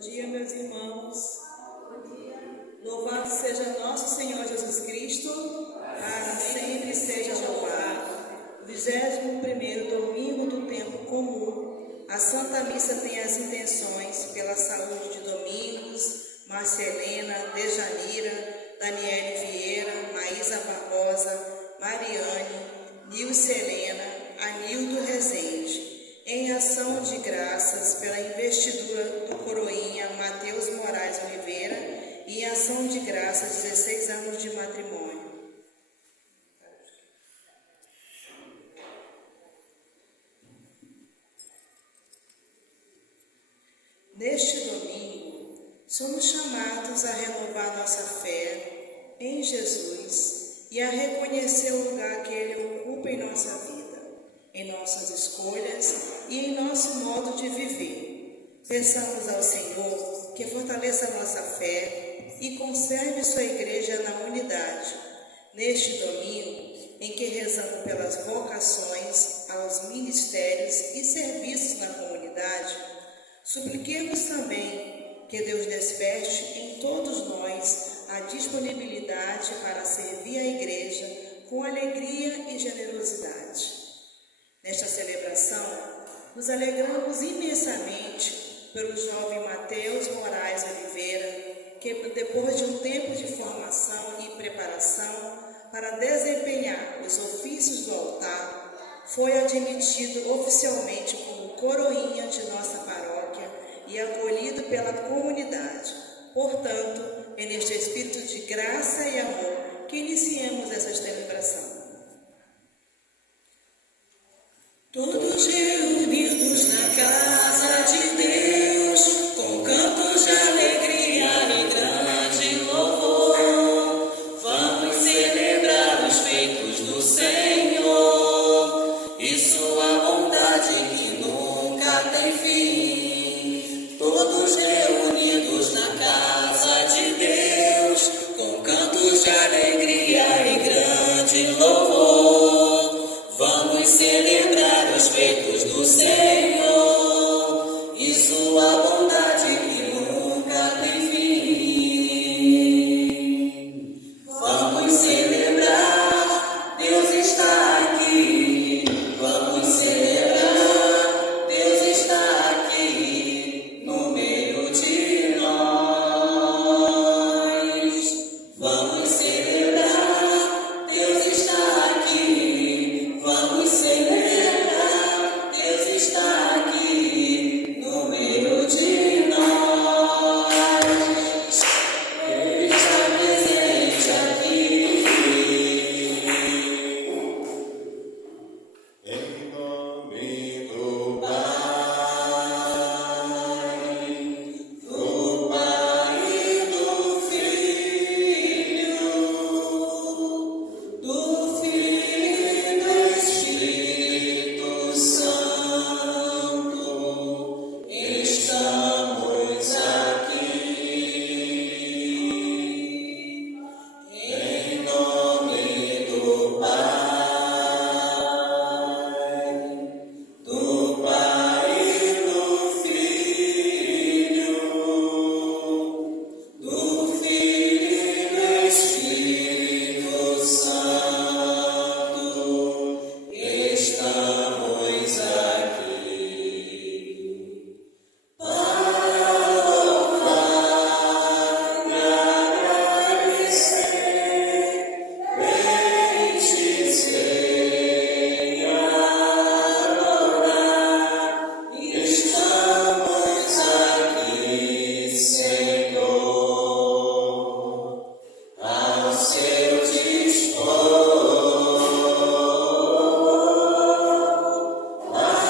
dia, meus irmãos. Bom dia. Louvado seja nosso Senhor Jesus Cristo, para sempre seja louvado. 21º domingo do tempo comum, a Santa Missa tem as intenções pela saúde de Domingos, Marcelena, Dejanira, Daniele Vieira, Maísa Barbosa, Mariane, Nilce Helena, Anildo Rezende. Em ação de graças pela investidura do coroinha Mateus Moraes Oliveira e em ação de graças 16 anos de matrimônio. Neste domingo, somos chamados a renovar nossa fé em Jesus e a reconhecer o lugar que Ele ocupa em nossa vida, em nossas escolhas e em nosso modo de viver. Peçamos ao Senhor que fortaleça a nossa fé e conserve sua igreja na unidade. Neste domingo, em que rezamos pelas vocações aos ministérios e serviços na comunidade, supliquemos também que Deus desperte em todos nós a disponibilidade para servir a igreja com alegria e generosidade. Nesta celebração, nos alegramos imensamente pelo jovem Mateus Moraes Oliveira, que depois de um tempo de formação e preparação para desempenhar os ofícios do altar, foi admitido oficialmente como coroinha de nossa paróquia e acolhido pela comunidade. Portanto, é neste espírito de graça e amor que iniciemos essa celebração. Todos reunidos na casa de Deus, com cantos de alegria e grande louvor, vamos celebrar os feitos do Senhor e sua bondade que nunca tem fim. Todos reunidos na casa de Deus, com cantos de alegria e grande louvor, vamos celebrar os feitos do Senhor e sua bondade que nunca tem fim. Vamos celebrar, Deus está aqui. Vamos celebrar, Deus está aqui no meio de nós. Vamos celebrar, Deus está aqui. Vamos celebrar, Deus está aqui no meio de nós. Ele está presente aqui. Em nome do Pai e do Filho e do Espírito Santo, estamos aqui. Em nome do Pai e do Filho, do Espírito Santo, estamos aqui para louvar e agradecer, bendizer e adorar. Estamos aqui, Senhor, ao seu dispor, para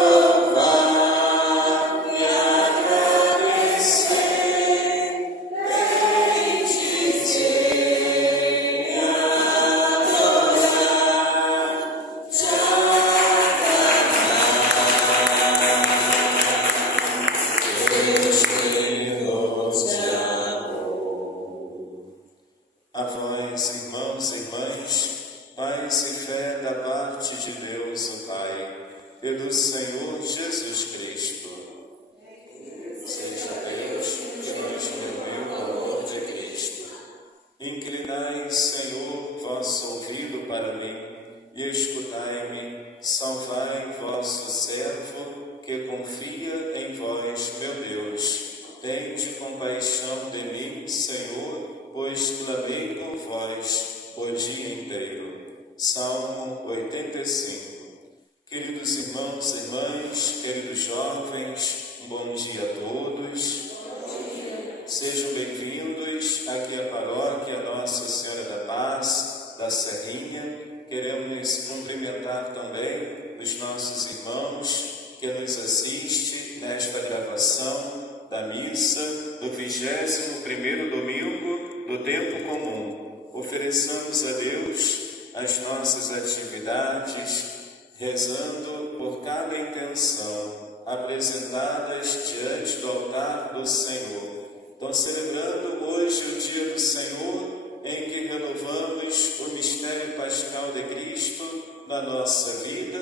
louvar e agradecer, bendizer e adorar. Deus Deus de amor. A vós, irmãos e irmãs, paz e fé da parte de Deus, o Pai, e do Senhor Jesus Cristo. Seja Queridos irmãos e irmãs, queridos jovens, um bom dia a todos. Sejam bem-vindos aqui à paróquia Nossa Senhora da Paz, da Serrinha. Queremos cumprimentar também os nossos irmãos que nos assistem nesta gravação da missa do 21º domingo do tempo comum. Ofereçamos a Deus as nossas atividades, rezando por cada intenção apresentadas diante do altar do Senhor. Então, celebrando hoje o dia do Senhor, em que renovamos o mistério pascal de Cristo na nossa vida,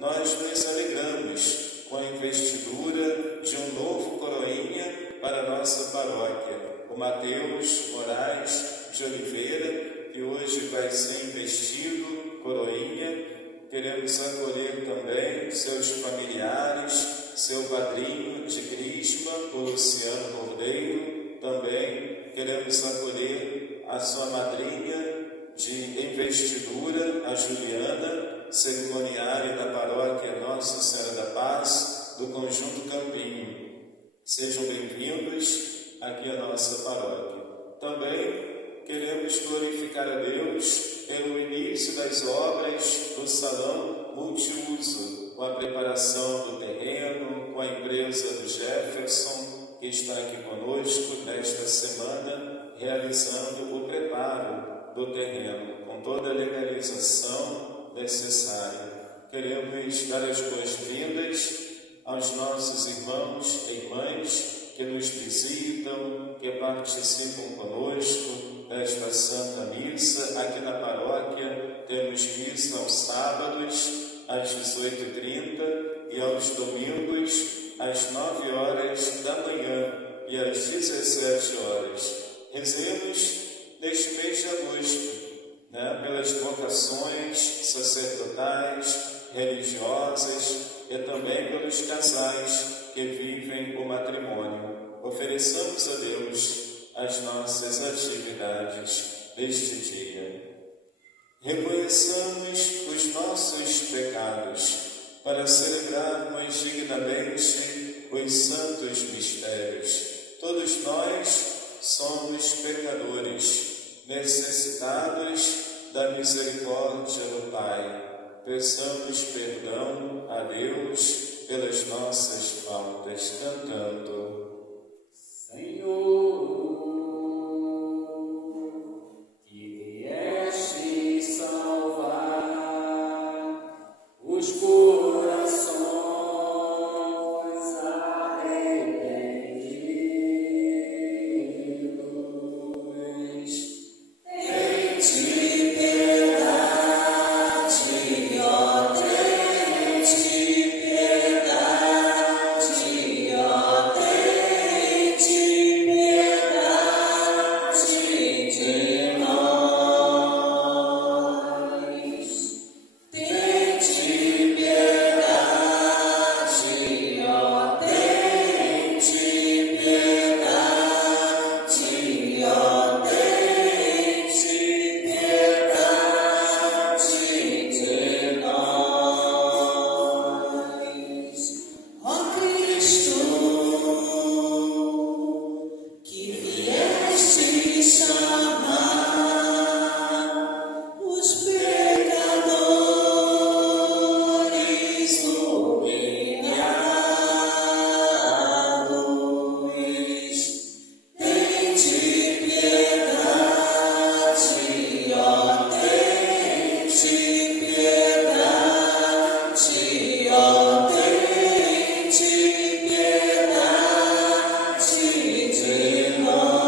nós nos alegramos com a investidura de um novo coroinha para a nossa paróquia, o Mateus Moraes de Oliveira, que hoje vai ser investido coroinha. Queremos acolher também seus familiares, seu padrinho de crisma, o Luciano Cordeiro. Também queremos acolher a sua madrinha de investidura, a Juliana, cerimoniária da paróquia Nossa Senhora da Paz, do Conjunto Campinho. Sejam bem-vindos aqui à nossa paróquia. Também queremos glorificar a Deus pelo início das obras do salão multiuso, com a preparação do terreno, com a empresa do Jefferson, que está aqui conosco nesta semana, realizando o preparo do terreno, com toda a legalização necessária. Queremos dar as boas-vindas aos nossos irmãos e irmãs que nos visitam, que participam conosco desta Santa Missa. Aqui na paróquia temos missa aos sábados, às 18h30 e aos domingos, às 9h da manhã e às 17h. Rezemos neste mês de agosto, pelas vocações sacerdotais, religiosas e também pelos casais que vivem o matrimônio. Ofereçamos a Deus as nossas atividades deste dia. Reconheçamos os nossos pecados para celebrarmos dignamente os santos mistérios. Todos nós somos pecadores, necessitados da misericórdia do Pai. Peçamos perdão a Deus pelas nossas faltas, cantando: Senhor, que vieste salvar os corações arrependidos, tem-te piedade, ó, tem-te piedade, ó, tem-te piedade de nós. Tem-te piedade, ó, tem-te piedade, ó, tem-te piedade de nós. Ó Cristo, que vieste chamar os pecadores humilhados, tem-te piedade, ó, tem-te piedade, ó, tem-te piedade de nós.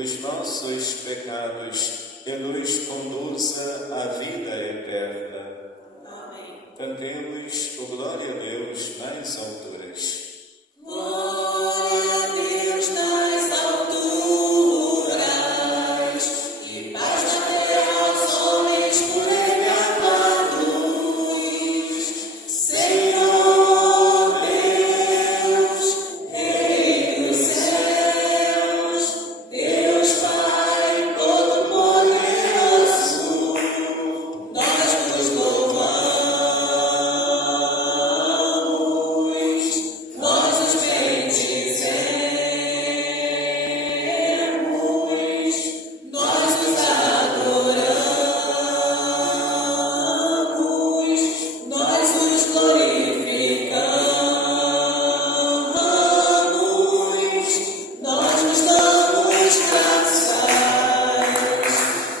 os nossos pecados e nos conduza à vida eterna. Amém. Cantemos o Glória a Deus nas alturas. Glória a Deus nas alturas, e paz na terra aos homens por ele amados. Senhor Deus, Rei dos céus, Deus Pai Todo-Poderoso, nós nos louvamos, nós os bendizemos, nós os adoramos, nós os glorificamos, nós nos damos graças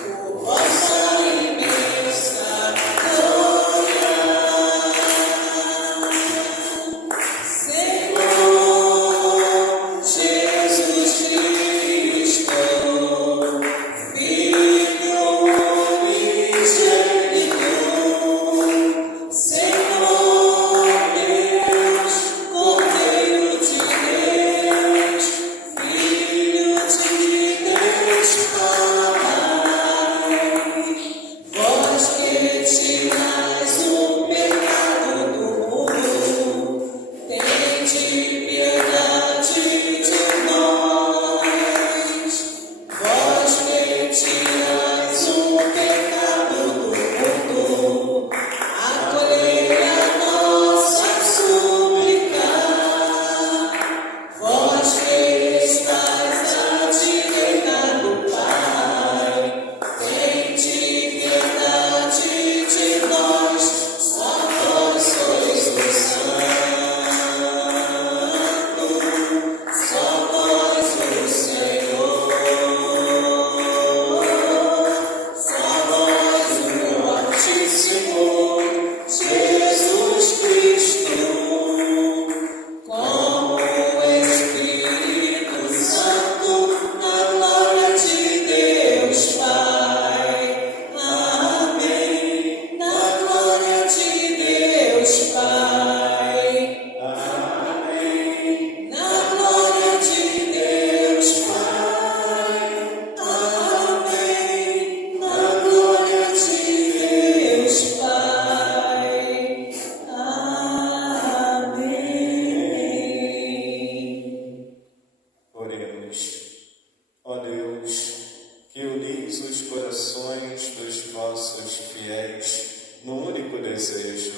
por vossa imensa glória. Senhor Jesus Cristo, Filho unigênito, Senhor Deus, Cordeiro de Deus, Filho de Deus Pai, vós que tirais o pecado do mundo, tende piedade de nós. Vós que tirais o pecado do mundo, acolhei a nossa súplica. Vós que estais à direita do Pai, tende piedade de nós. Só vós sois o Santo, só vós o Senhor, só vós o Altíssimo Jesus Cristo, como o Espírito Santo, na glória de Deus Pai. Amém. Na glória de Deus Pai. Amém. Na glória de Deus Pai. Amém. Na glória de Deus Pai. Amém. Oremos. Ó Deus, que unis os corações dos vossos fiéis no único desejo,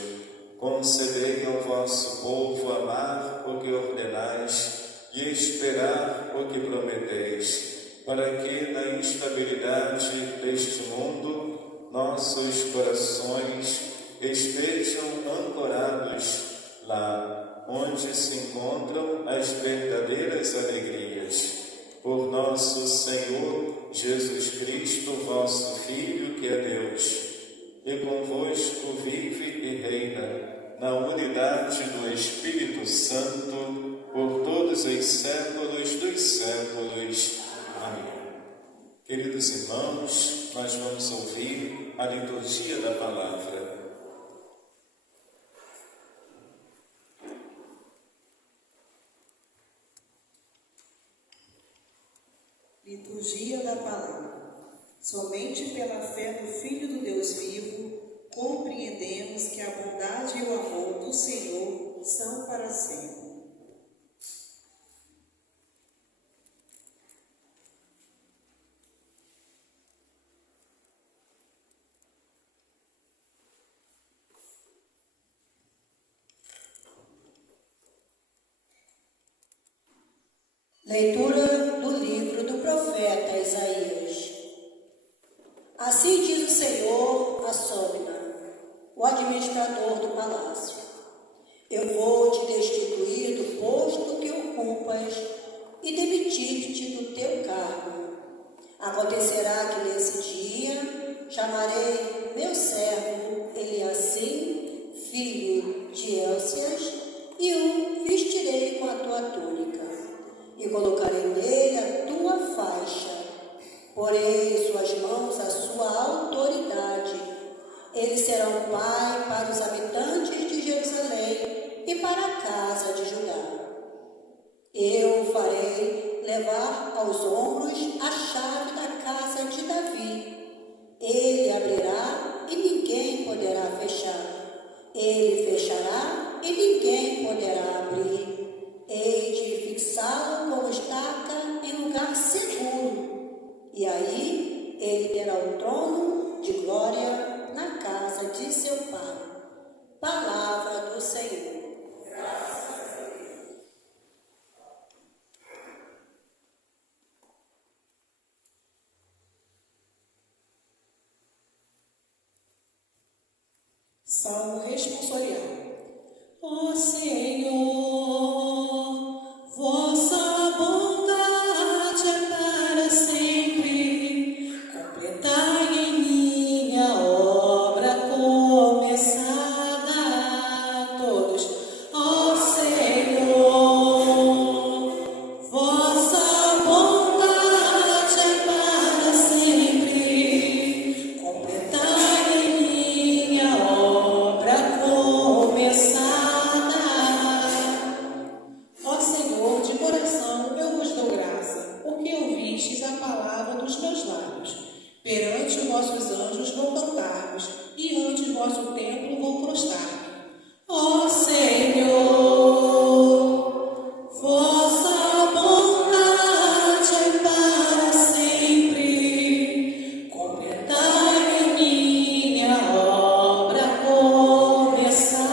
concedei ao vosso povo amar o que ordenais e esperar o que prometeis, para que na instabilidade deste mundo nossos corações estejam ancorados lá onde se encontram as verdadeiras alegrias. Por nosso Senhor Jesus Cristo, vosso Filho, que é Deus, e convosco vive e reina, na unidade do Espírito Santo, por todos os séculos dos séculos. Amém. Queridos irmãos, nós vamos ouvir a liturgia da palavra. Liturgia da Palavra. Somente pela fé do Filho do Deus vivo, compreendemos que a bondade e o amor do Senhor são para sempre. Leitura do livro do profeta Isaías. Assim diz o Senhor a Sôbina, o administrador do palácio: eu vou te destituir do posto que ocupas e demitir-te do teu cargo. Acontecerá que nesse dia chamarei meu servo Eliacim, filho de Elcias, e o vestirei com a tua túnica, e colocarei nele a tua faixa, Porei em suas mãos a sua autoridade. Eles serão pai para os habitantes de Jerusalém e para a casa de Judá. Eu o farei levar aos ombros a chave da casa de Davi. Ele abrirá e ninguém poderá fechar. Ele fechará e ninguém poderá abrir. Hei de fixá-lo como estaca em lugar seguro. E aí ele terá o trono de glória na casa de seu pai. Palavra do Senhor. Salmo responsorial. Ó Senhor, vossa bondade é para sempre. Completai em mim a obra começada. Todos. Ó Senhor, vossa bondade é para sempre. Completai em mim a obra começada. Ó Senhor, de coração eu vos dou graça, porque ouvistes a palavra dos meus lábios. Perante os vossos anjos vou cantar-vos, e ante o vosso templo vou prostrar-me. Ó Senhor, vossa bondade é para sempre. Completai em mim a obra começada.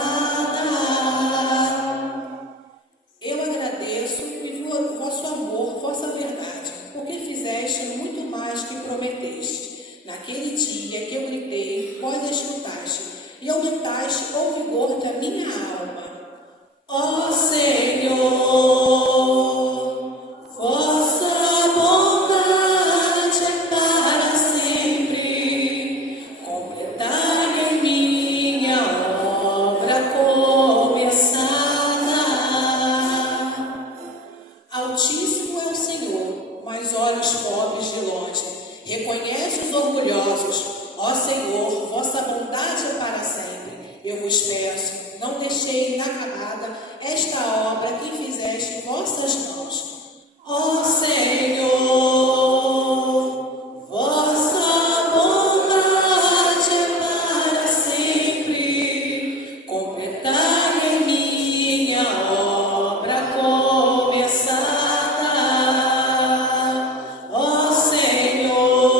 Eu agradeço e vosso amor, vossa verdade, porque fizeste muito mais que prometeste. Naquele dia que eu gritei, vós escutaste, e aumentaste o vigor da minha alma. Ó Senhor, vossa bondade é para sempre. Completai em mim a obra começada. Altíssimo é o Senhor, mas olha os pobres de longe. Reconhece os orgulhosos. Ó Senhor, vossa bondade é para sempre. Eu vos peço, não deixei inacabada esta obra que fizeste em vossas mãos. Ó Senhor, vossa bondade é para sempre. Completai em mim a obra começada. Ó Senhor,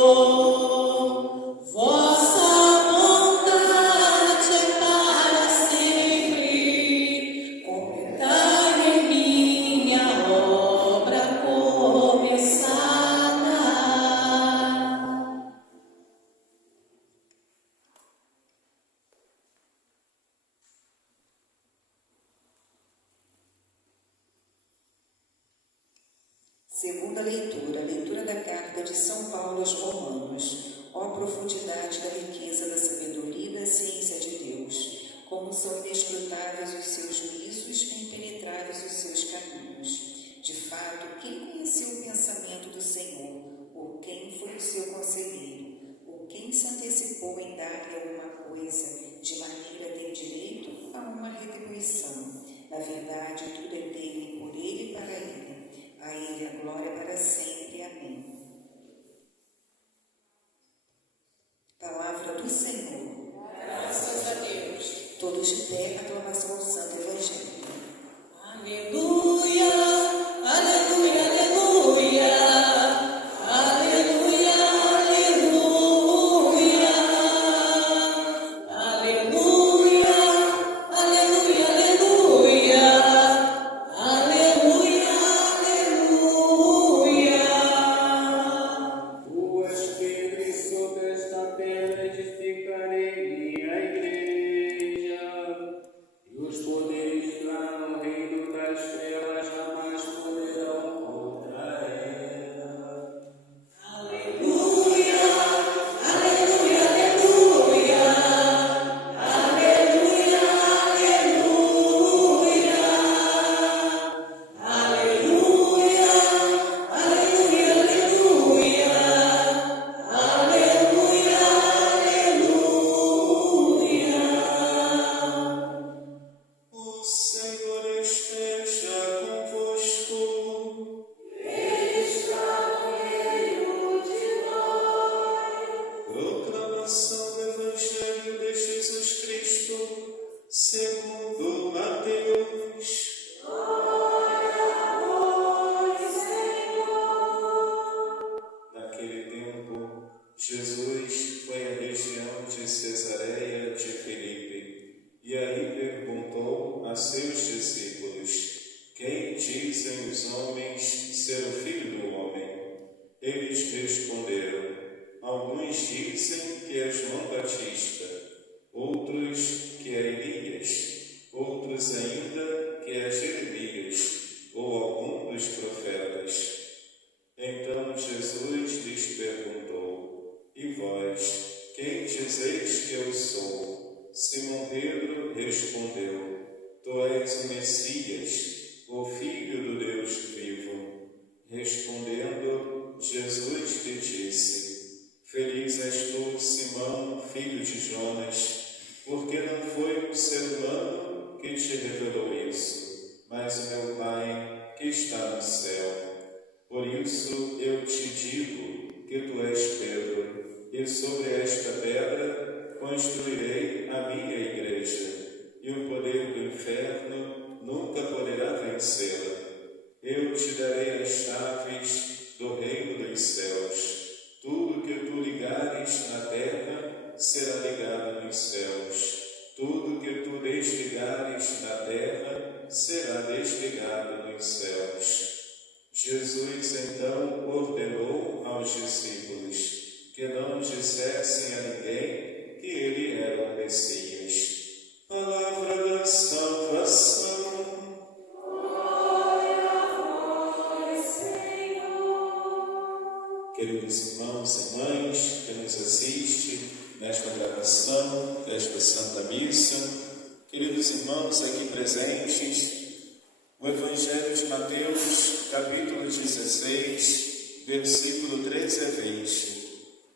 vossa bondade é para sempre. Completai em mim a obra começada. Segunda leitura, leitura da carta de São Paulo aos Romanos. Ó profundidade da riqueza da sabedoria e da ciência de Deus, como são inescrutáveis os seus juízos e impenetráveis os seus caminhos. De fato, quem conheceu o pensamento do Senhor? Ou quem foi o seu conselheiro? Ou quem se antecipou em dar-lhe alguma coisa, de maneira a ter direito a uma retribuição? Na verdade, tudo é dele, por ele e para ele. A ele a glória para sempre. Amém. Jesus foi à região de Cesareia de Filipe e aí perguntou a seus discípulos: quem dizem os homens ser o Filho do Homem? Eles responderam: alguns dizem que é João Batista, outros que é Elias, outros ainda que é Jeremias ou algum dos profetas. Então Jesus lhes perguntou: e vós, quem dizeis que eu sou? Simão Pedro respondeu: tu és o Messias, o Filho do Deus vivo. Respondendo, Jesus lhe disse: feliz és tu, Simão, filho de Jonas, porque não foi o ser humano que te revelou isso, mas o meu Pai que está no céu. Por isso eu te digo que tu és Pedro, e sobre esta pedra construirei a minha igreja, e o poder do inferno nunca poderá vencê-la. Eu te darei as chaves do reino dos céus. Tudo que tu ligares na terra será ligado nos céus. Tudo que tu desligares na terra será desligado nos céus. Jesus então ordenou aos discípulos que não dissessem a ninguém que ele era o Messias. Palavra da salvação. Queridos irmãos e mães que nos assistem nesta gravação desta Santa Missa, queridos irmãos aqui presentes, o Evangelho de Mateus, capítulo 16, versículo 13 a 20.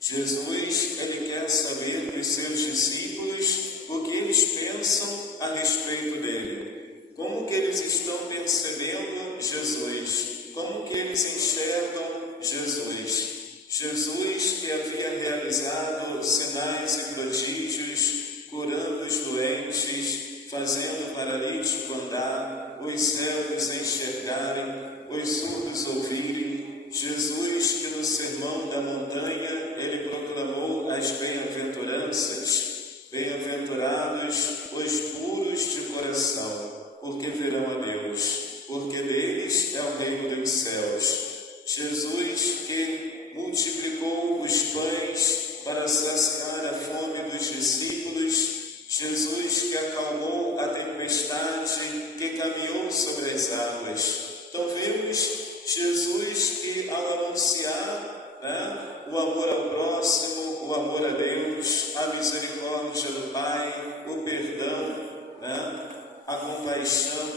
Jesus, ele quer saber dos seus discípulos o que eles pensam a respeito dele. Como que eles estão percebendo Jesus? Como que eles enxergam Jesus? Jesus que havia realizado sinais e prodígios, curando os doentes, fazendo o paralítico andar, os cegos enxergarem, os surdos ouvirem. Jesus que no Sermão da Montanha ele proclamou as bem-aventuranças. Bem-aventurados os puros de coração, porque verão a Deus, porque deles é o reino dos céus. Jesus que multiplicou os pães para saciar a fome dos discípulos. Jesus que acalmou a tempestade, que caminhou sobre as águas. Então vemos Jesus que ao anunciar o amor ao próximo, o amor a Deus, a misericórdia do Pai, o perdão, a compaixão,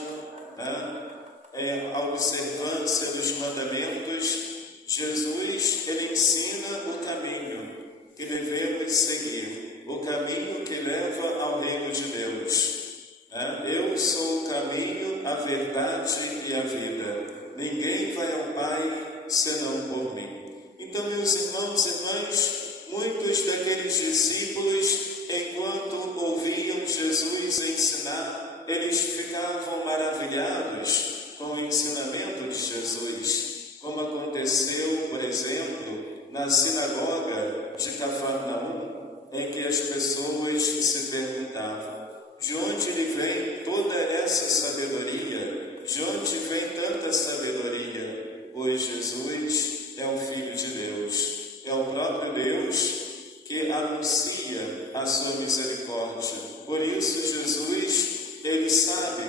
a observância dos mandamentos, Jesus ele ensina o caminho que devemos seguir, o caminho que leva ao reino de Deus. Eu sou o caminho, a verdade e a vida. Ninguém vai ao Pai senão por mim. Então, meus irmãos e irmãs, muitos daqueles discípulos, enquanto ouviam Jesus ensinar, eles ficavam maravilhados com o ensinamento de Jesus, como aconteceu, por exemplo, na sinagoga de Cafarnaum, em que as pessoas se perguntavam: de onde lhe vem toda essa sabedoria? De onde vem tanta sabedoria? Pois Jesus é o Filho de Deus, é o próprio Deus que anuncia a sua misericórdia. Por isso Jesus, ele sabe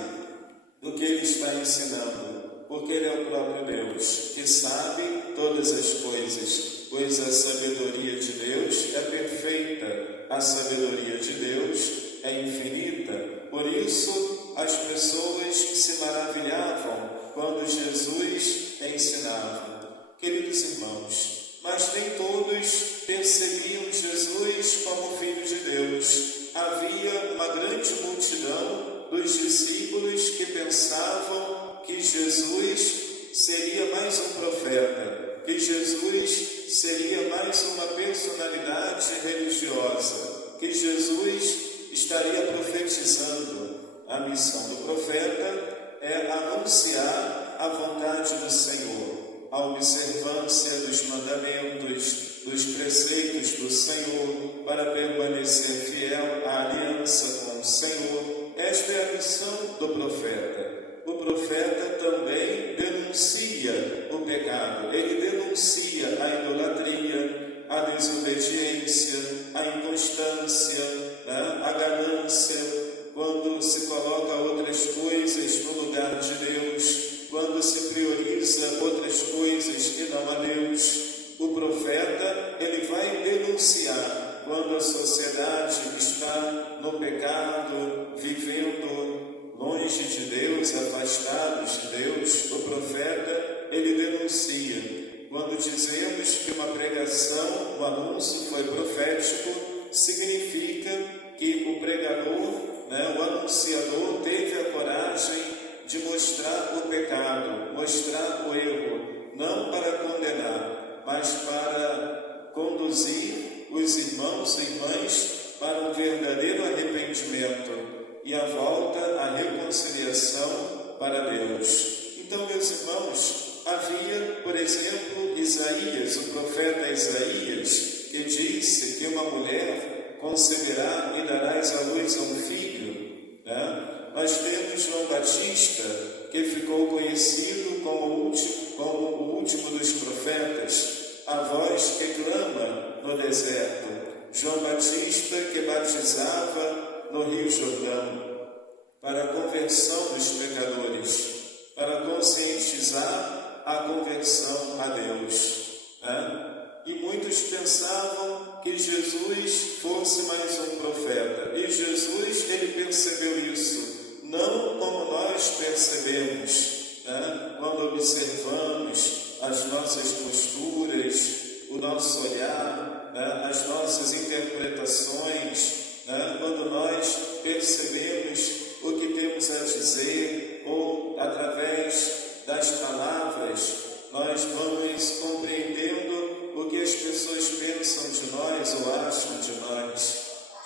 do que ele está ensinando, porque ele é o próprio Deus, que sabe todas as coisas, pois a sabedoria de Deus é perfeita, a sabedoria de Deus é infinita. Por isso as pessoas se maravilhavam quando Jesus ensinava. Queridos irmãos, mas nem todos percebiam Jesus como Filho de Deus. Havia uma grande multidão dos discípulos que pensavam que Jesus seria mais um profeta, que Jesus seria mais uma personalidade religiosa, que Jesus estaria profetizando. A missão do profeta é anunciar a vontade do Senhor, a observância dos mandamentos, dos preceitos do Senhor, para permanecer fiel à aliança com o Senhor. Esta é a missão do profeta. O profeta também denuncia o pecado, ele denuncia a idolatria, a desobediência, a inconstância, a ganância, quando se coloca outras coisas no lugar de Deus, quando se prioriza outras coisas e não a Deus. O profeta, ele vai denunciar quando a sociedade está no pecado, vivendo longe de Deus, afastados de Deus. O profeta, ele denuncia. Quando dizemos que uma pregação, um anúncio foi profético, significa que o pregador, o anunciador, teve a coragem de mostrar o pecado, mostrar o erro, não para condenar, mas para conduzir os irmãos e irmãs para um verdadeiro arrependimento e a volta à reconciliação para Deus. Então, meus irmãos, havia, por exemplo, Isaías, o profeta Isaías, que disse que uma mulher conceberá e darás à luz a um filho. Nós temos João Batista, que ficou conhecido como o último dos profetas, a voz que clama no deserto. João Batista, que batizava no Rio Jordão, para a conversão dos pecadores, para conscientizar a conversão a Deus. E muitos pensavam que Jesus fosse mais um profeta. E Jesus, ele percebeu isso, não como nós percebemos, quando observamos as nossas posturas, o nosso olhar, as nossas interpretações, quando nós percebemos o que temos a dizer, ou através das palavras, nós vamos compreendendo o que as pessoas pensam de nós ou acham de nós.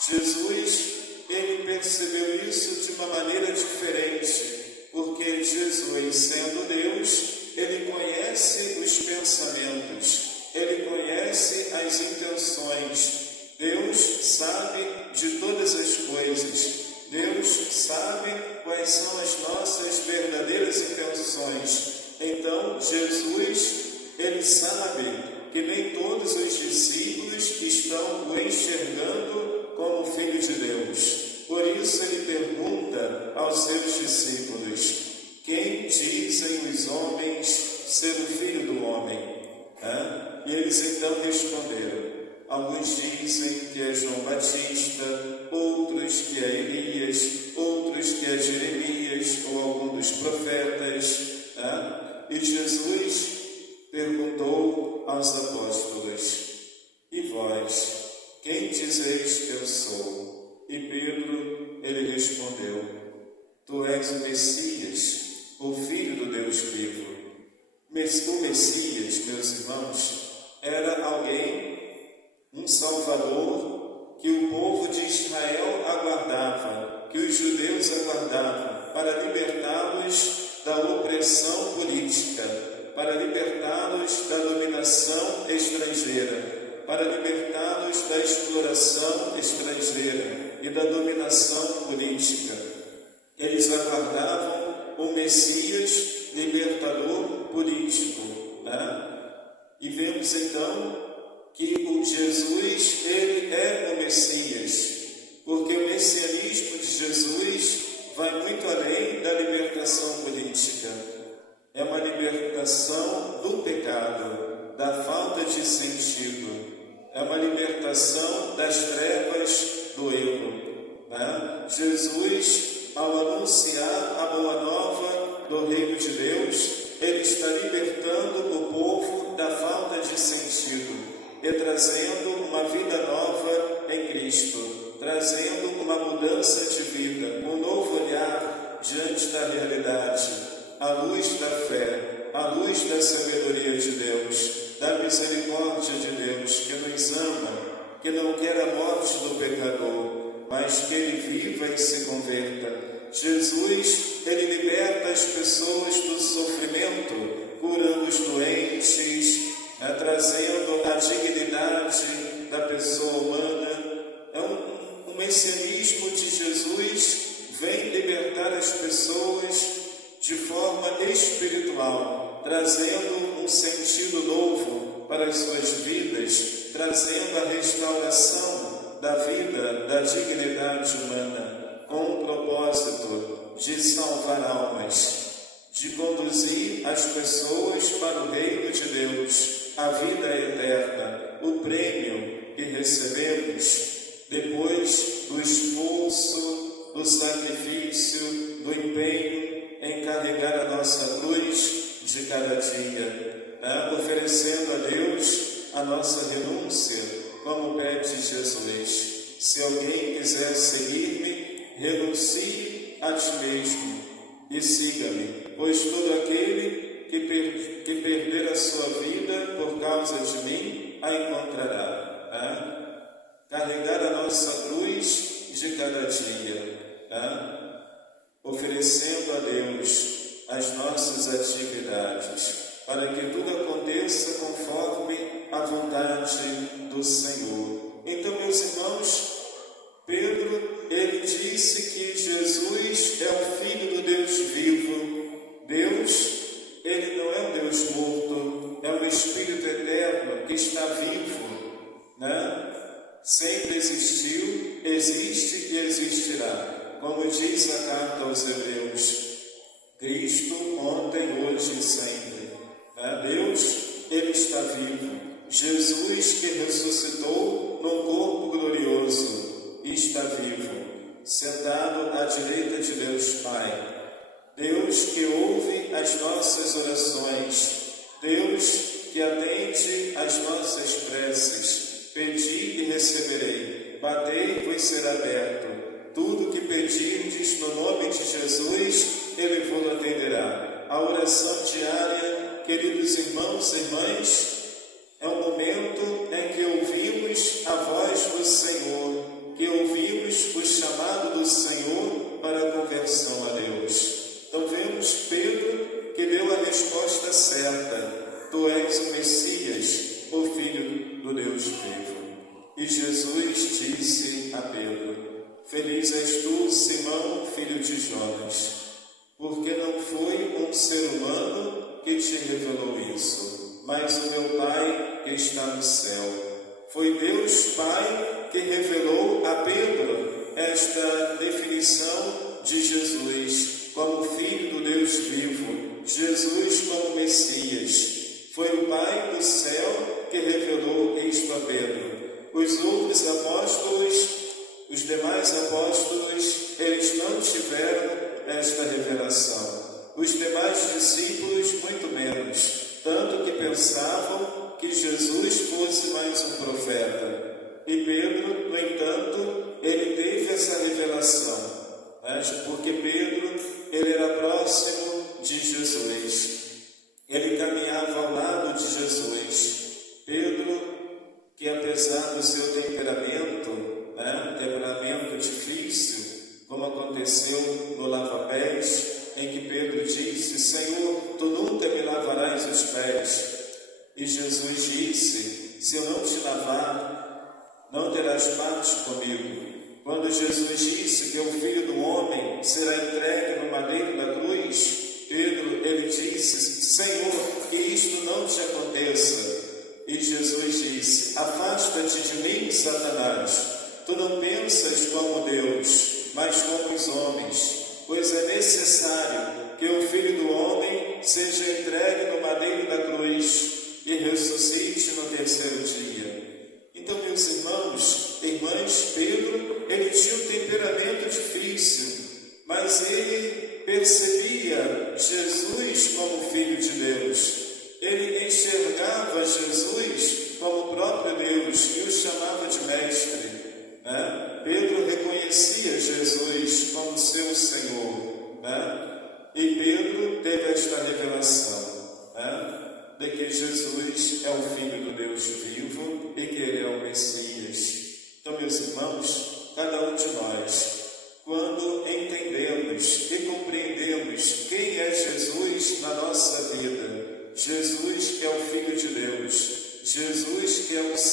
Jesus, ele percebeu isso de uma maneira diferente, porque Jesus, sendo Deus, ele conhece os pensamentos, ele conhece as intenções. Deus sabe de todas as coisas. Deus sabe quais são as nossas verdadeiras intenções. Então, Jesus, ele sabe que nem todos os discípulos estão o enxergando como Filho de Deus. Por isso, ele pergunta aos seus discípulos: quem dizem os homens ser o Filho do Homem? E eles então responderam: alguns dizem que é João Batista, outros que é Elias, outros que é Jeremias ou algum dos profetas. E Jesus perguntou aos apóstolos: e vós, quem dizeis que eu sou? E Pedro, ele respondeu: tu és o Messias, o Filho do Deus vivo. O Messias, meus irmãos, era alguém, um Salvador, que o povo de Israel aguardava, que os judeus aguardavam, para libertá-los da opressão política, para libertá-los da dominação estrangeira, para libertá-los da exploração estrangeira e da dominação política. Eles aguardavam o Messias libertador político. E vemos então que o Jesus, ele é o Messias, porque o messianismo de Jesus vai muito além da libertação política. É uma libertação do pecado, da falta de sentido. É uma libertação das trevas do erro. Jesus, ao anunciar a boa nova do reino de Deus, ele está libertando o povo da falta de sentido e trazendo uma vida nova em Cristo, trazendo uma mudança de vida, um novo olhar diante da realidade, à luz da fé, à luz da sabedoria de Deus, da misericórdia de Deus, que nos ama, que não quer a morte do pecador, mas que ele viva e se converta. Jesus, ele liberta as pessoas do sofrimento, curando os doentes, trazendo a dignidade da pessoa humana. O messianismo de Jesus vem libertar as pessoas de forma espiritual, trazendo um sentido novo para as suas vidas, trazendo a restauração da vida, da dignidade humana, com o propósito de salvar almas, de conduzir as pessoas para o reino de Deus, a vida eterna, o prêmio que recebemos depois do esforço, do sacrifício, do empenho em carregar a nossa cruz de cada dia, oferecendo a Deus a nossa renúncia, como pede Jesus. Se alguém quiser seguir-me, renuncie a ti mesmo e siga-me, pois todo aquele que perder a sua vida por causa de mim, a encontrará. Carregar a nossa cruz de cada dia, oferecendo a Deus as nossas atividades, para que tudo aconteça conforme a vontade do Senhor. Então, meus irmãos, Pedro, ele disse que Jesus é o Filho do Deus vivo. Deus, ele não é um Deus morto, é um Espírito eterno que está vivo, Sempre existiu, existe e existirá. Como diz a carta aos Hebreus, Cristo ontem, hoje e sempre. Deus, ele está vivo. Jesus, que ressuscitou num corpo glorioso, está vivo, sentado à direita de Deus Pai. Deus que ouve as nossas orações, Deus que atende às nossas preces. Pedi e receberei, batei e vos será aberto. Tudo que pedirdes no nome de Jesus, ele vos atenderá. A oração diária, queridos irmãos e irmãs, é um momento em que ouvimos a voz do Senhor, que ouvimos o chamado do Senhor para a conversão a Deus. Então vemos Pedro que deu a resposta certa: tu és o Messias, o Filho do Deus vivo. E Jesus disse a Pedro: feliz és tu, Simão, filho de Jonas, porque não foi um ser humano que te revelou isso, mas o meu Pai que está no céu. Foi Deus Pai que revelou a Pedro esta definição de Jesus como Filho do Deus vivo, Jesus como Messias. Foi o Pai do céu que revelou isto a Pedro. Os outros apóstolos, os demais apóstolos, eles não tiveram esta revelação. Os demais discípulos, muito menos, tanto que pensavam que Jesus fosse mais um profeta. E Pedro, no entanto, ele teve essa revelação, porque Pedro, ele era próximo de Jesus. Ele caminhava ao lado de Jesus. Pedro, que apesar do seu temperamento difícil, como aconteceu no lava-pés, em que Pedro disse: Senhor, tu nunca me lavarás os pés. E Jesus disse: se eu não te lavar, não terás parte comigo. Quando Jesus disse que o Filho do Homem será entregue no madeiro da cruz, Pedro, ele disse: Senhor, que isto não te aconteça. E Jesus disse: afasta-te de mim, Satanás. Tu não pensas como Deus, mas como os homens, pois é necessário que o Filho do Homem seja entregue no madeiro da cruz e ressuscite no terceiro dia. Então, meus irmãos e irmãs, Pedro, ele tinha um temperamento difícil, mas ele percebia Jesus como Filho de Deus. Ele enxergava Jesus como o próprio Deus e o chamava de mestre. Pedro reconhecia Jesus como seu Senhor. E Pedro teve esta revelação de que Jesus é o Filho do Deus vivo e que Ele é o Messias. Então, meus irmãos, cada um de nós, quando entendemos e compreendemos quem é Jesus na nossa vida, Jesus é o Filho de Deus,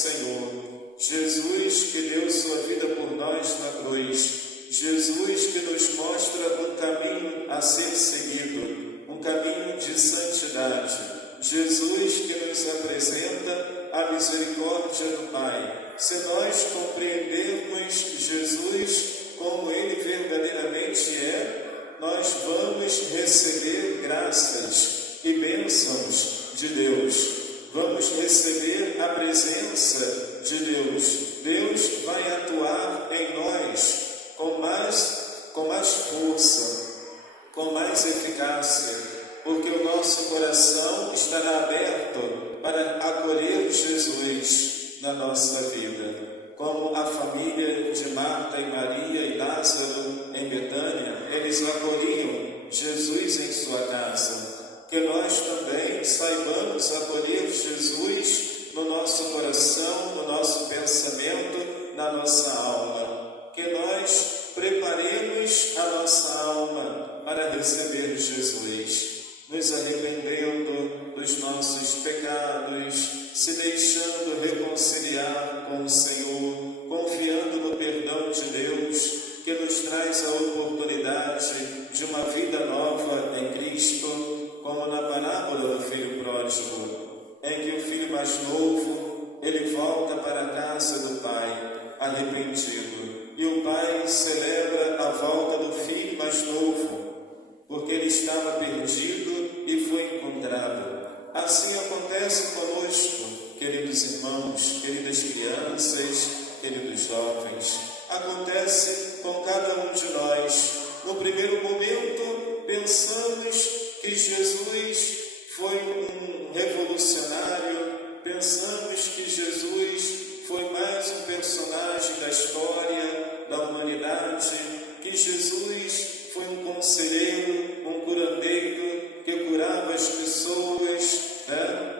Senhor. Jesus que deu sua vida por nós na cruz. Jesus que nos mostra um caminho a ser seguido, um caminho de santidade. Jesus que nos apresenta a misericórdia do Pai. Se nós compreendermos Jesus como Ele verdadeiramente é, nós vamos receber graças e bênçãos de Deus. Vamos receber a presença de Deus. Deus vai atuar em nós com mais força, com mais eficácia, porque o nosso coração estará aberto para acolher Jesus na nossa vida. Como a família de Marta e Maria e Lázaro em Betânia, eles acolhiam Jesus em sua casa. Que nós também saibamos acolher Jesus no nosso coração, no nosso pensamento, na nossa alma. Que nós preparemos a nossa alma para receber Jesus, nos arrependendo dos nossos pecados, se deixando reconciliar com o Senhor, confiando no perdão de Deus, que nos traz a oportunidade de uma vida nova em Cristo, como na parábola do filho pródigo, em que o filho mais novo, ele volta para a casa do pai, arrependido, e o pai celebra a volta do filho mais novo, porque ele estava perdido e foi encontrado. Assim acontece conosco, queridos irmãos, queridas crianças, queridos jovens. Acontece com cada um de nós. No primeiro momento, pensamos que Jesus foi um revolucionário, pensamos que Jesus foi mais um personagem da história da humanidade, que Jesus foi um conselheiro, um curandeiro que curava as pessoas,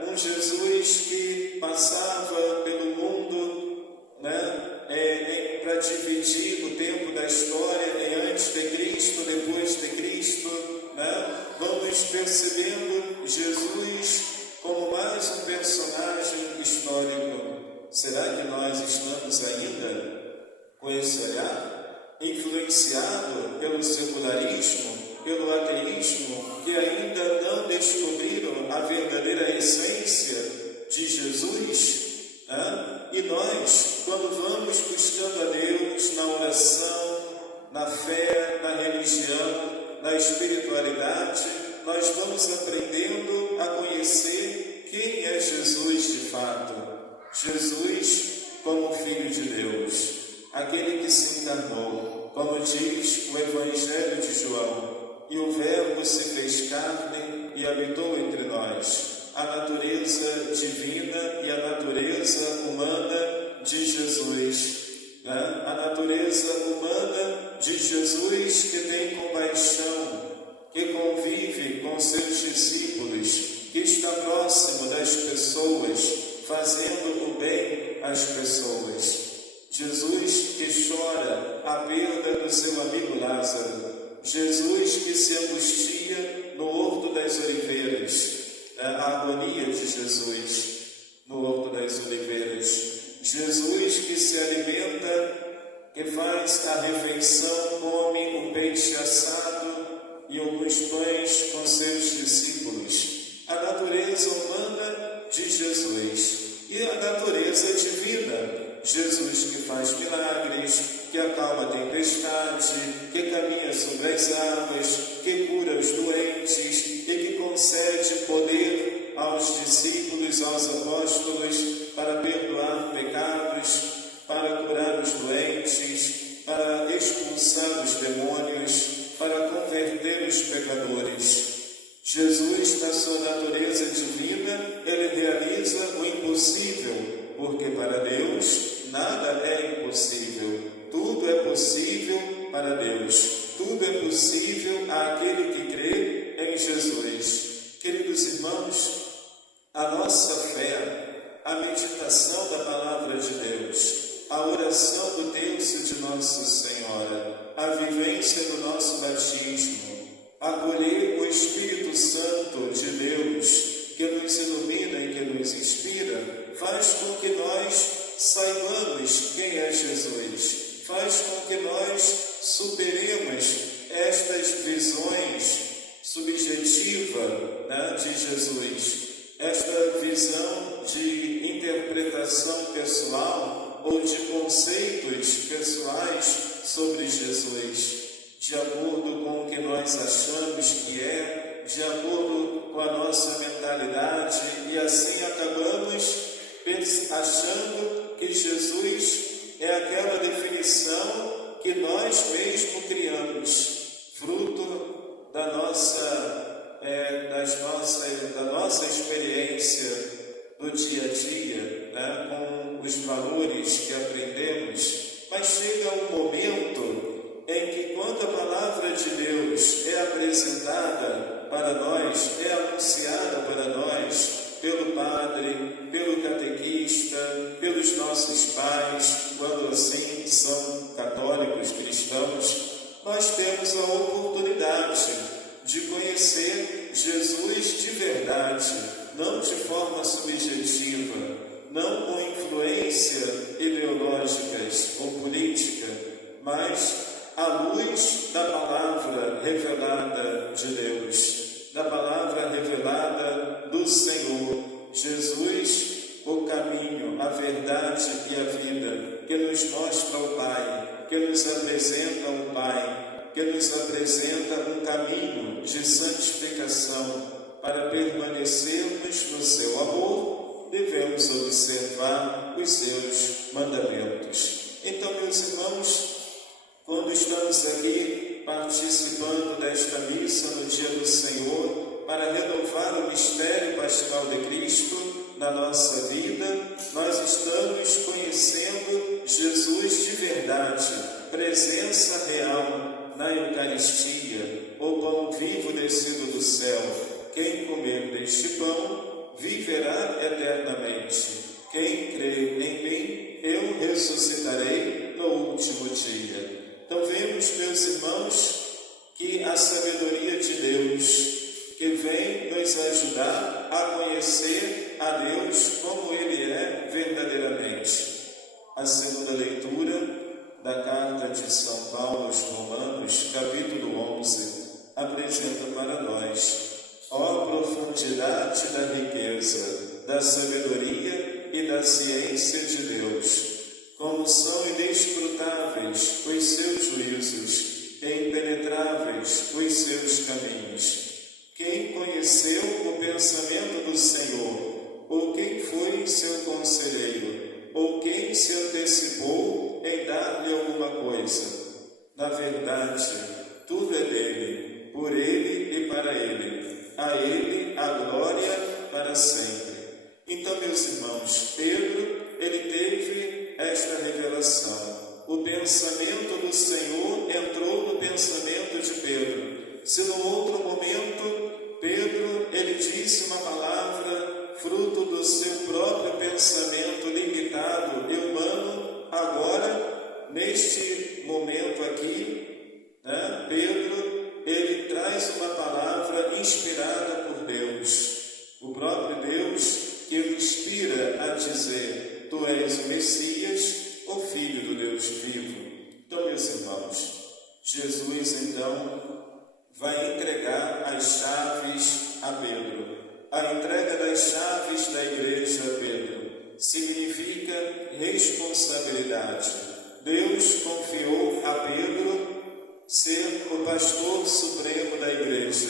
um Jesus que passava pelo mundo, para dividir o tempo da história em antes de Cristo, depois de Cristo. Vamos percebendo Jesus como mais um personagem histórico. Será que nós estamos ainda com esse olhar influenciado pelo secularismo, pelo ateísmo, que ainda não descobriram a verdadeira essência de Jesus? E nós, quando vamos buscando a Deus na oração, na fé, na religião, na espiritualidade, nós vamos aprendendo a conhecer quem é Jesus de fato. Jesus como Filho de Deus, aquele que se encarnou, como diz o Evangelho de João, e o Verbo se fez carne e habitou entre nós. A natureza divina e a natureza humana de Jesus. A natureza humana de Jesus que tem compaixão, que convive com seus discípulos, que está próximo das pessoas, fazendo o bem às pessoas. Jesus que chora a perda do seu amigo Lázaro. Jesus que se angustia no Horto das Oliveiras. A agonia de Jesus no Horto das Oliveiras. Jesus que se alimenta, que faz a refeição, come um peixe assado e alguns pães com seus discípulos. A natureza humana de Jesus e a natureza divina. Jesus que faz milagres, que acalma a tempestade, que caminha sobre as águas, que cura os doentes e que concede poder aos discípulos, aos apóstolos, para perdoar pecados, para curar os doentes, para expulsar os demônios, para converter os pecadores. Jesus, na sua natureza divina, ele realiza o impossível, porque para Deus nada é impossível. Tudo é possível para Deus. Tudo é possível àquele que crê em Jesus. Queridos irmãos, a nossa fé, a meditação da palavra de Deus, a oração do terço de Nossa Senhora, a vivência do nosso batismo, acolher o Espírito Santo de Deus, que nos ilumina e que nos inspira, faz com que nós saibamos quem é Jesus, faz com que nós superemos estas visões subjetivas, né, de Jesus, esta visão de interpretação pessoal ou de conceitos pessoais sobre Jesus, de acordo com o que nós achamos que é, de acordo com a nossa mentalidade, e assim acabamos achando que Jesus é aquela definição que nós mesmos criamos, fruto da nossa experiência do dia a dia, né, com os valores que aprendemos. Mas chega um momento em que, quando a palavra de Deus é apresentada para nós, é anunciada para nós pelo padre, pelo catequista, pelos nossos pais, quando assim são católicos, cristãos, nós temos a oportunidade de conhecer Jesus de verdade, não de forma subjetiva, não com influência ideológicas ou política, mas à luz da palavra revelada de Deus, da palavra revelada do Senhor, Jesus, o caminho, a verdade e a vida, que nos mostra o Pai, que nos apresenta o Pai, que nos apresenta um caminho de santificação. Para permanecermos no seu amor, devemos observar os seus mandamentos. Então, meus irmãos, quando estamos aqui participando desta missa no dia do Senhor, para renovar o mistério pascal de Cristo na nossa vida, nós estamos conhecendo Jesus de verdade, presença real na Eucaristia, o pão vivo descido do céu. Quem comer deste pão viverá eternamente. Quem crer em mim, eu ressuscitarei no último dia. Então vemos, meus irmãos, que a sabedoria de Deus, que vem nos ajudar a conhecer a Deus como Ele é verdadeiramente. A segunda leitura da carta de São Paulo aos Romanos, capítulo 11, apresenta para nós: ó profundidade da riqueza, da sabedoria e da ciência de Deus! Como são inescrutáveis os seus juízos, e impenetráveis os seus caminhos. Quem conheceu o pensamento do Senhor? Ou quem foi seu conselheiro? Ou quem se antecipou em dar-lhe alguma coisa? Na verdade, tudo é dele, por ele e para ele. A ele a glória para sempre. Então, meus irmãos, Pedro, ele teve esta revelação. O pensamento do Senhor entrou no pensamento de Pedro. Se no outro momento, Pedro, ele disse uma palavra fruto do seu próprio pensamento limitado e humano, agora, neste momento aqui, né, Pedro, ele traz uma palavra inspirada por Deus. O próprio Deus que o inspira a dizer: tu és o Messias, o Filho do Deus vivo. Então, meus irmãos, Jesus, então, vai entregar as chaves a Pedro. A entrega das chaves da igreja a Pedro significa responsabilidade. Deus confiou a Pedro ser o pastor supremo da igreja,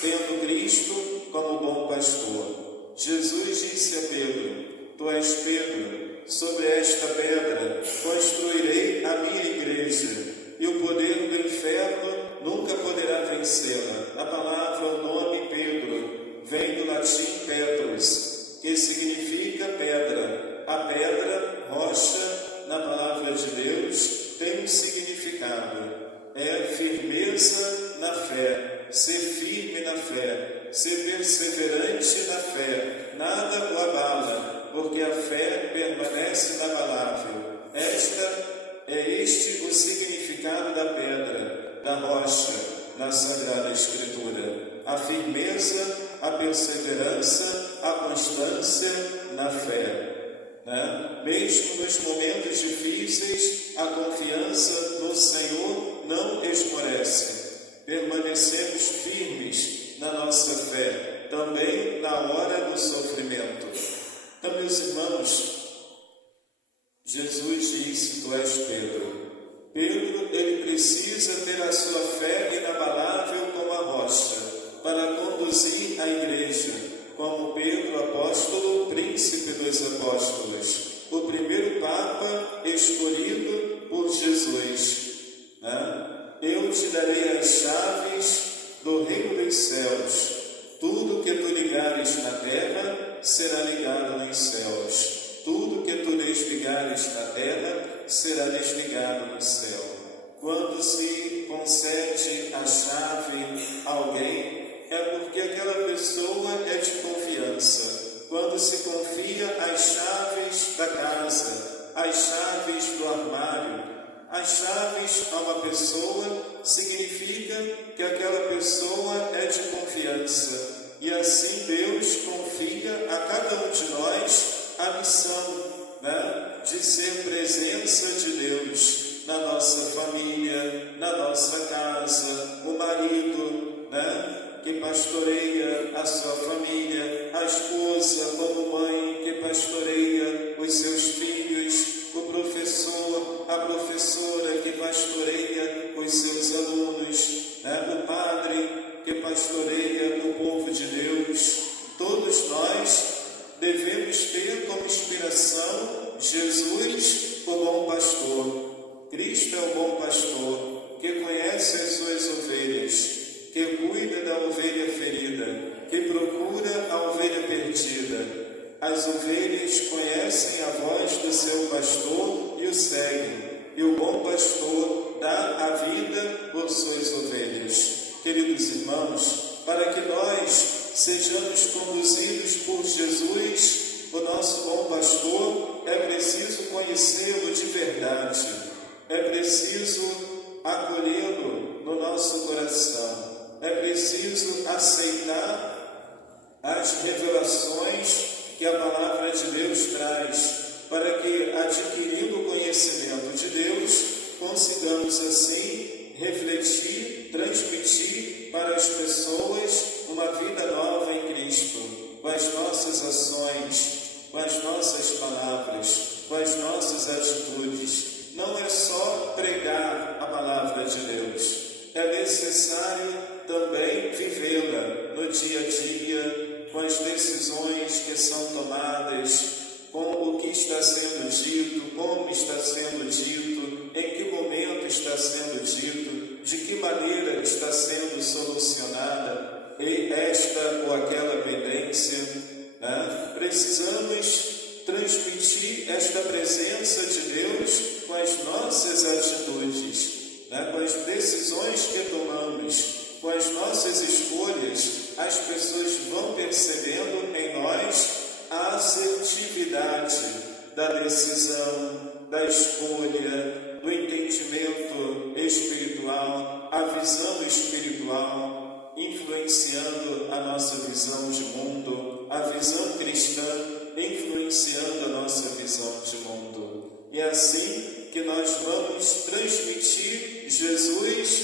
tendo Cristo como bom pastor. Jesus disse a Pedro: tu és Pedro, sobre esta pedra construirei a minha igreja, e o poder do inferno nunca poderá vencê-la. A palavra, o nome Pedro, vem do latim Petrus, que significa pedra. A pedra, rocha, na palavra de Deus, tem um significado. É firmeza na fé, ser firme na fé, ser perseverante na fé. Nada o abala, porque a fé permanece inabalável. Este o significado da pedra, da rocha, na Sagrada Escritura. A firmeza, a perseverança, a constância na fé, né? Mesmo nos momentos difíceis, a confiança no Senhor não esmorece. Permanecemos firmes na nossa fé, também na hora do sofrimento. Então, meus irmãos, Jesus disse: tu és Pedro. Pedro, ele precisa ter a sua fé inabalável como a rocha para conduzir a igreja, como Pedro, apóstolo, príncipe dos apóstolos, o primeiro Papa escolhido por Jesus, né? Eu te darei as chaves do reino dos céus. Tudo que tu ligares na terra será ligado nos céus. Tudo que tu desligares na terra será desligado no céu. Quando se concede a chave a alguém, é porque aquela pessoa é de confiança. Quando se confia as chaves da casa, as chaves do armário, as chaves a uma pessoa, significa que aquela pessoa é de confiança. E assim Deus confia a cada um de nós a missão, né, de ser presença de Deus na nossa família, na nossa casa, o marido, né, que pastoreia a sua família, a esposa como mãe que pastoreia os seus filhos, o professor, a professora que pastoreia os seus alunos, né, o padre que pastoreia o povo de Deus. Todos nós devemos ter como inspiração Jesus, o bom pastor. Cristo é o bom pastor, que conhece as suas ovelhas, que cuida da ovelha ferida, que procura a ovelha perdida. As ovelhas conhecem a voz do seu pastor e o seguem, e o bom pastor dá a vida por suas ovelhas. Queridos irmãos, para que nós sejamos conduzidos por Jesus, o nosso bom pastor, é preciso conhecê-lo de verdade, é preciso acolhê-lo no nosso coração, é preciso aceitar as revelações que a palavra de Deus traz, para que, adquirindo o conhecimento de Deus, consigamos assim refletir, transmitir para as pessoas uma vida nova em Cristo, com as nossas ações, com as nossas palavras, com as nossas atitudes. Não é só pregar a palavra de Deus, é necessário também vivê-la no dia a dia, com as decisões que são tomadas, com o que está sendo dito, como está sendo dito, em que momento está sendo dito, de que maneira está sendo solucionada esta ou aquela pendência, né? Precisamos transmitir esta presença de Deus com as nossas atitudes, né? Com as decisões que tomamos, com as nossas escolhas. As pessoas vão percebendo em nós a assertividade da decisão, da escolha, do entendimento espiritual, a visão espiritual, influenciando a nossa visão de mundo, a visão cristã influenciando a nossa visão de mundo. E é assim que nós vamos transmitir Jesus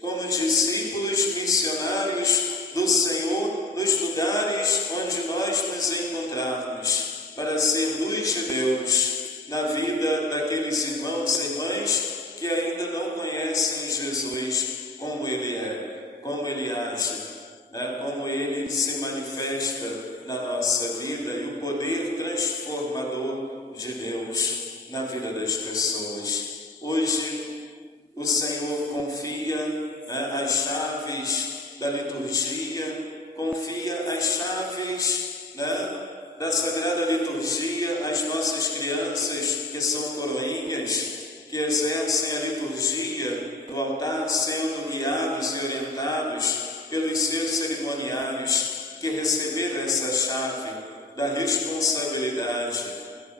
como discípulos missionários do Senhor nos lugares onde nós nos encontrarmos, para ser luz de Deus na vida daqueles irmãos e irmãs que ainda não conhecem Jesus, como Ele é, como Ele age, né? Como Ele se manifesta na nossa vida e o poder transformador de Deus na vida das pessoas. Hoje, o Senhor confia, né, as chaves da liturgia, confia as chaves, né, da Sagrada Liturgia às nossas crianças que são coroinhas, que exercem a liturgia no altar, sendo guiados e orientados pelos seus cerimoniários, que receberam essa chave da responsabilidade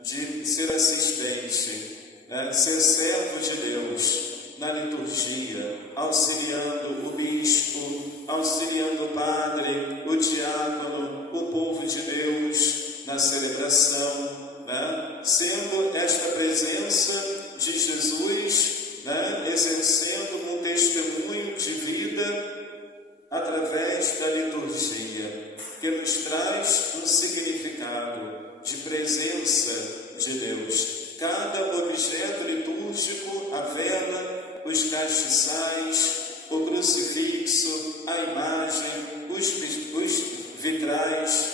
de ser assistente, né, ser servo de Deus na liturgia, auxiliando o bispo, auxiliando o padre, o diácono, o povo de Deus, na celebração, né? Sendo esta presença de Jesus, né? Exercendo um testemunho de vida através da liturgia, que nos traz um significado de presença de Deus. Cada objeto litúrgico, a vela, os castiçais, o crucifixo, a imagem, os vitrais,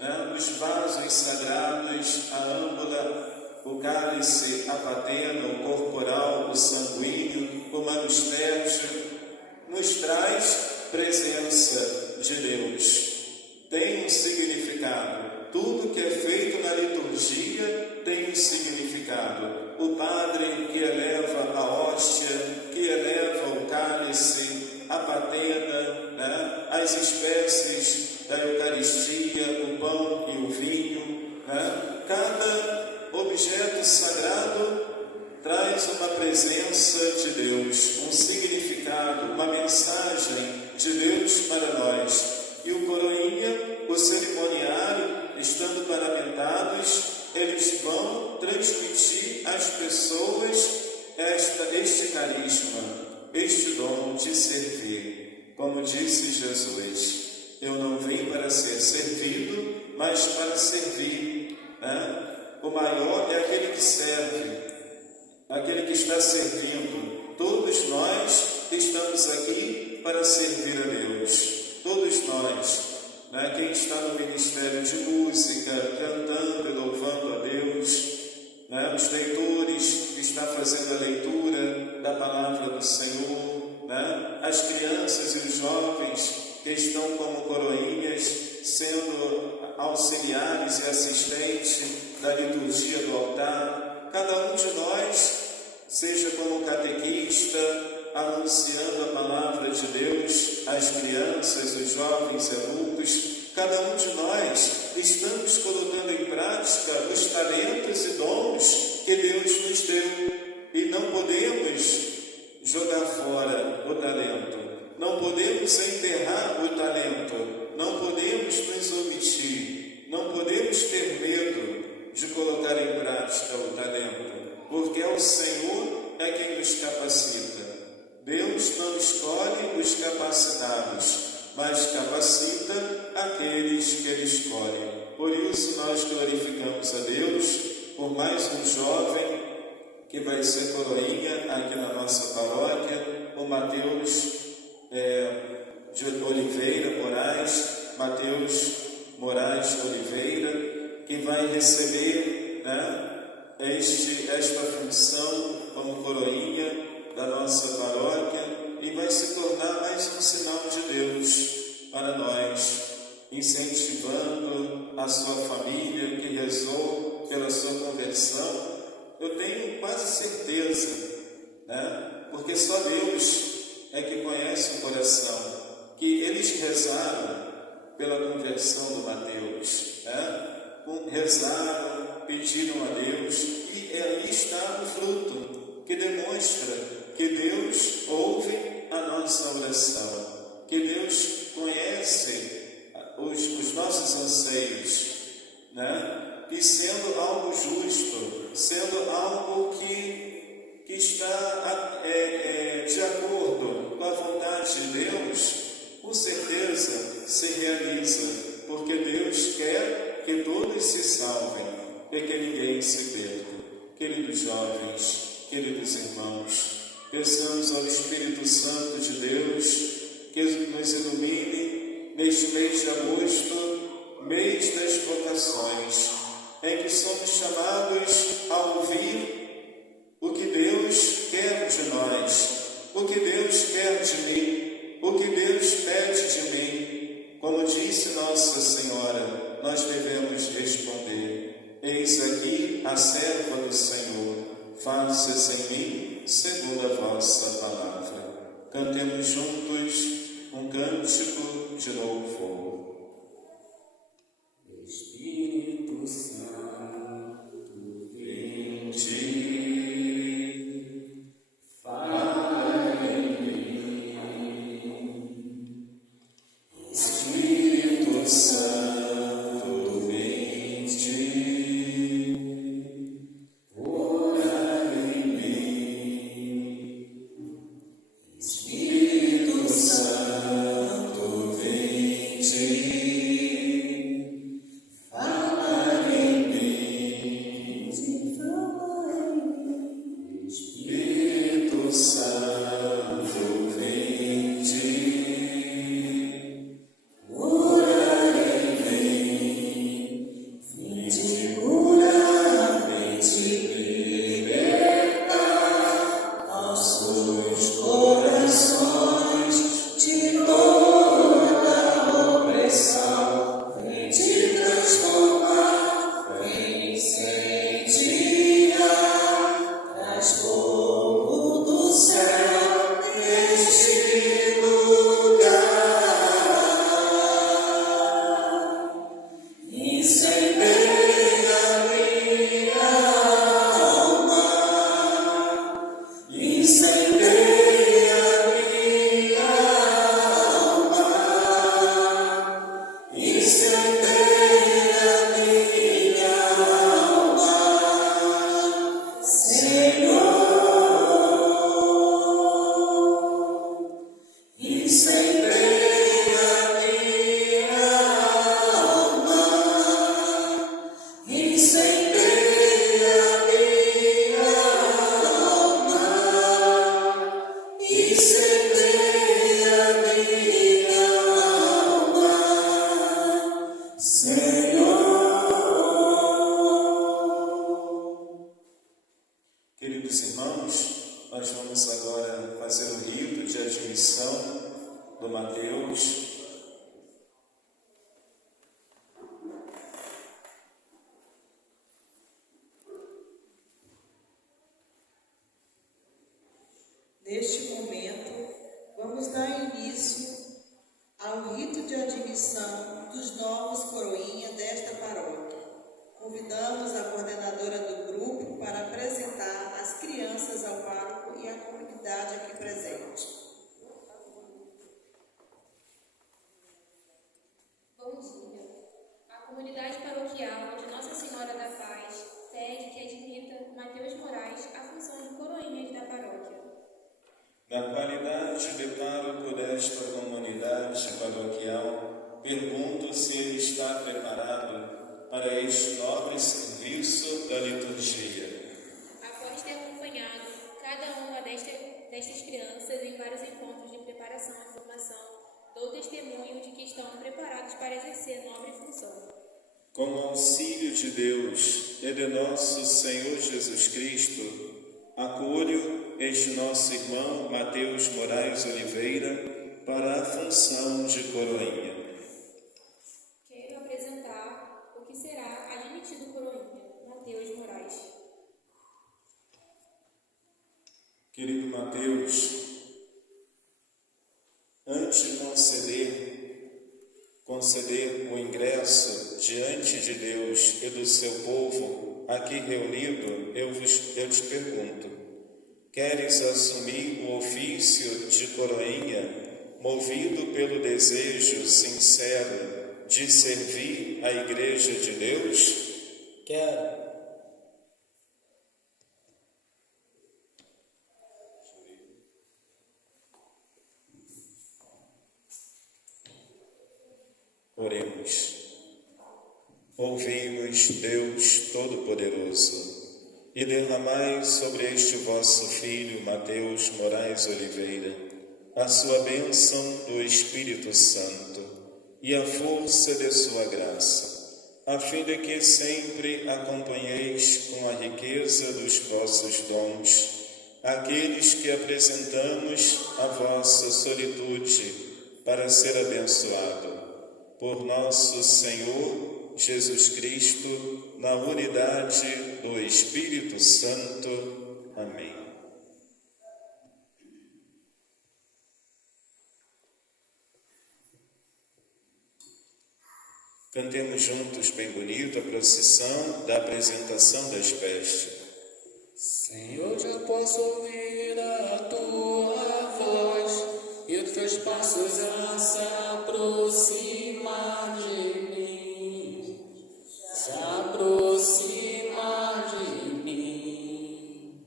né? Os vasos sagrados, a âmbula, o cálice, a patena, o corporal, o sanguíneo, o manustério, nos traz presença de Deus. Tem um significado. Tudo que é feito na liturgia tem um significado. O padre que eleva a hóstia, que eleva o cálice, a patena, né? As espécies da Eucaristia, o pão e o vinho, né? Cada objeto sagrado traz uma presença de Deus, um significado, uma mensagem de Deus para nós. E o coroinha, o cerimoniário, estando paramentados, eles vão transmitir às pessoas este carisma, este dom de servir. Como disse Jesus, eu não vim para ser servido, mas para servir, né? O maior é aquele que serve, aquele que está servindo. Todos nós estamos aqui para servir a Deus. Todos nós, né? Quem está no ministério de música, cantando e louvando a Deus, né? Os leitores que estão fazendo a leitura da palavra do Senhor, né? As crianças e os jovens que estão como coroinhas, sendo auxiliares e assistentes da liturgia do altar. Cada um de nós, seja como catequista, anunciando a palavra de Deus às crianças, os jovens e adultos, cada um de nós estamos colocando em prática os talentos e dons que Deus nos deu. E não podemos jogar fora o talento, não podemos enterrar o talento, não podemos nos omitir, não podemos ter medo de colocar em prática o talento, porque é o Senhor é quem nos capacita. Deus não escolhe os capacitados, mas capacita aqueles que Ele escolhe. Por isso nós glorificamos a Deus por mais um jovem que vai ser coroinha aqui na nossa paróquia, o Mateus de Oliveira Moraes, Mateus Moraes Oliveira, que vai receber, né, esta função como coroinha da nossa paróquia e vai se tornar mais um sinal de Deus para nós, incentivando a sua família que rezou pela sua conversão. Eu tenho quase certeza, né? Porque só Deus é que conhece o coração, que eles rezaram pela conversão do Mateus, né? Rezaram, pediram a Deus, e ali está o fruto que demonstra que Deus ouve a nossa oração, que Deus conhece os nossos anseios, né? E sendo algo justo, sendo algo que está de acordo com a vontade de Deus, com certeza se realiza, porque Deus quer que todos se salvem e que ninguém se perca. Queridos jovens, queridos irmãos, peçamos ao Espírito Santo de Deus que nos ilumine neste mês de agosto, mês das vocações, em que somos chamados a ouvir o que Deus quer de nós, o que Deus quer de mim, o que Deus pede de mim. Como disse Nossa Senhora, nós devemos responder: eis aqui a serva do Senhor, faça-se em mim segundo a vossa palavra. Cantemos juntos um cântico de louvor. Espírito Santo, vinde, fala em mim. Espírito Santo, vinde, Queridos irmãos, nós vamos agora fazer o rito de admissão do Mateus. Neste momento, vamos dar início ao rito de admissão dos novos coroinhas desta paróquia. Convidamos a coordenadora do grupo para apresentar as crianças ao pároco e à comunidade aqui presente. Bom dia. A comunidade paroquial de Nossa Senhora da Paz pede que admita Mateus Moraes à função de coroinha da paróquia. Na qualidade de pároco desta comunidade paroquial, pergunto se ele está preparado para este nobre serviço da liturgia. Após ter acompanhado cada uma destas crianças em vários encontros de preparação e formação, dou testemunho de que estão preparados para exercer nobre função. Com o auxílio de Deus e de nosso Senhor Jesus Cristo, acolho este nosso irmão Mateus Moraes Oliveira para a função de coroinha. Quero apresentar o que será admitido coroinha, Mateus Moraes. Querido Mateus, antes de conceder o ingresso diante de Deus e do seu povo aqui reunido, eu te pergunto: queres assumir o ofício de coroinha, movido pelo desejo sincero de servir a Igreja de Deus? Quero. Oremos. Ouvi-nos, Deus Todo-Poderoso, e derramai sobre este vosso Filho, Mateus Moraes Oliveira, a sua bênção do Espírito Santo e a força de sua graça, a fim de que sempre acompanheis com a riqueza dos vossos dons aqueles que apresentamos à vossa solitude para ser abençoado por nosso Senhor Jesus Cristo, na unidade do Espírito Santo. Amém. Cantemos juntos bem bonito a procissão da apresentação das vestes. Senhor, já posso ouvir a tua voz e os teus passos a se aproximar de mim, se aproximar de mim.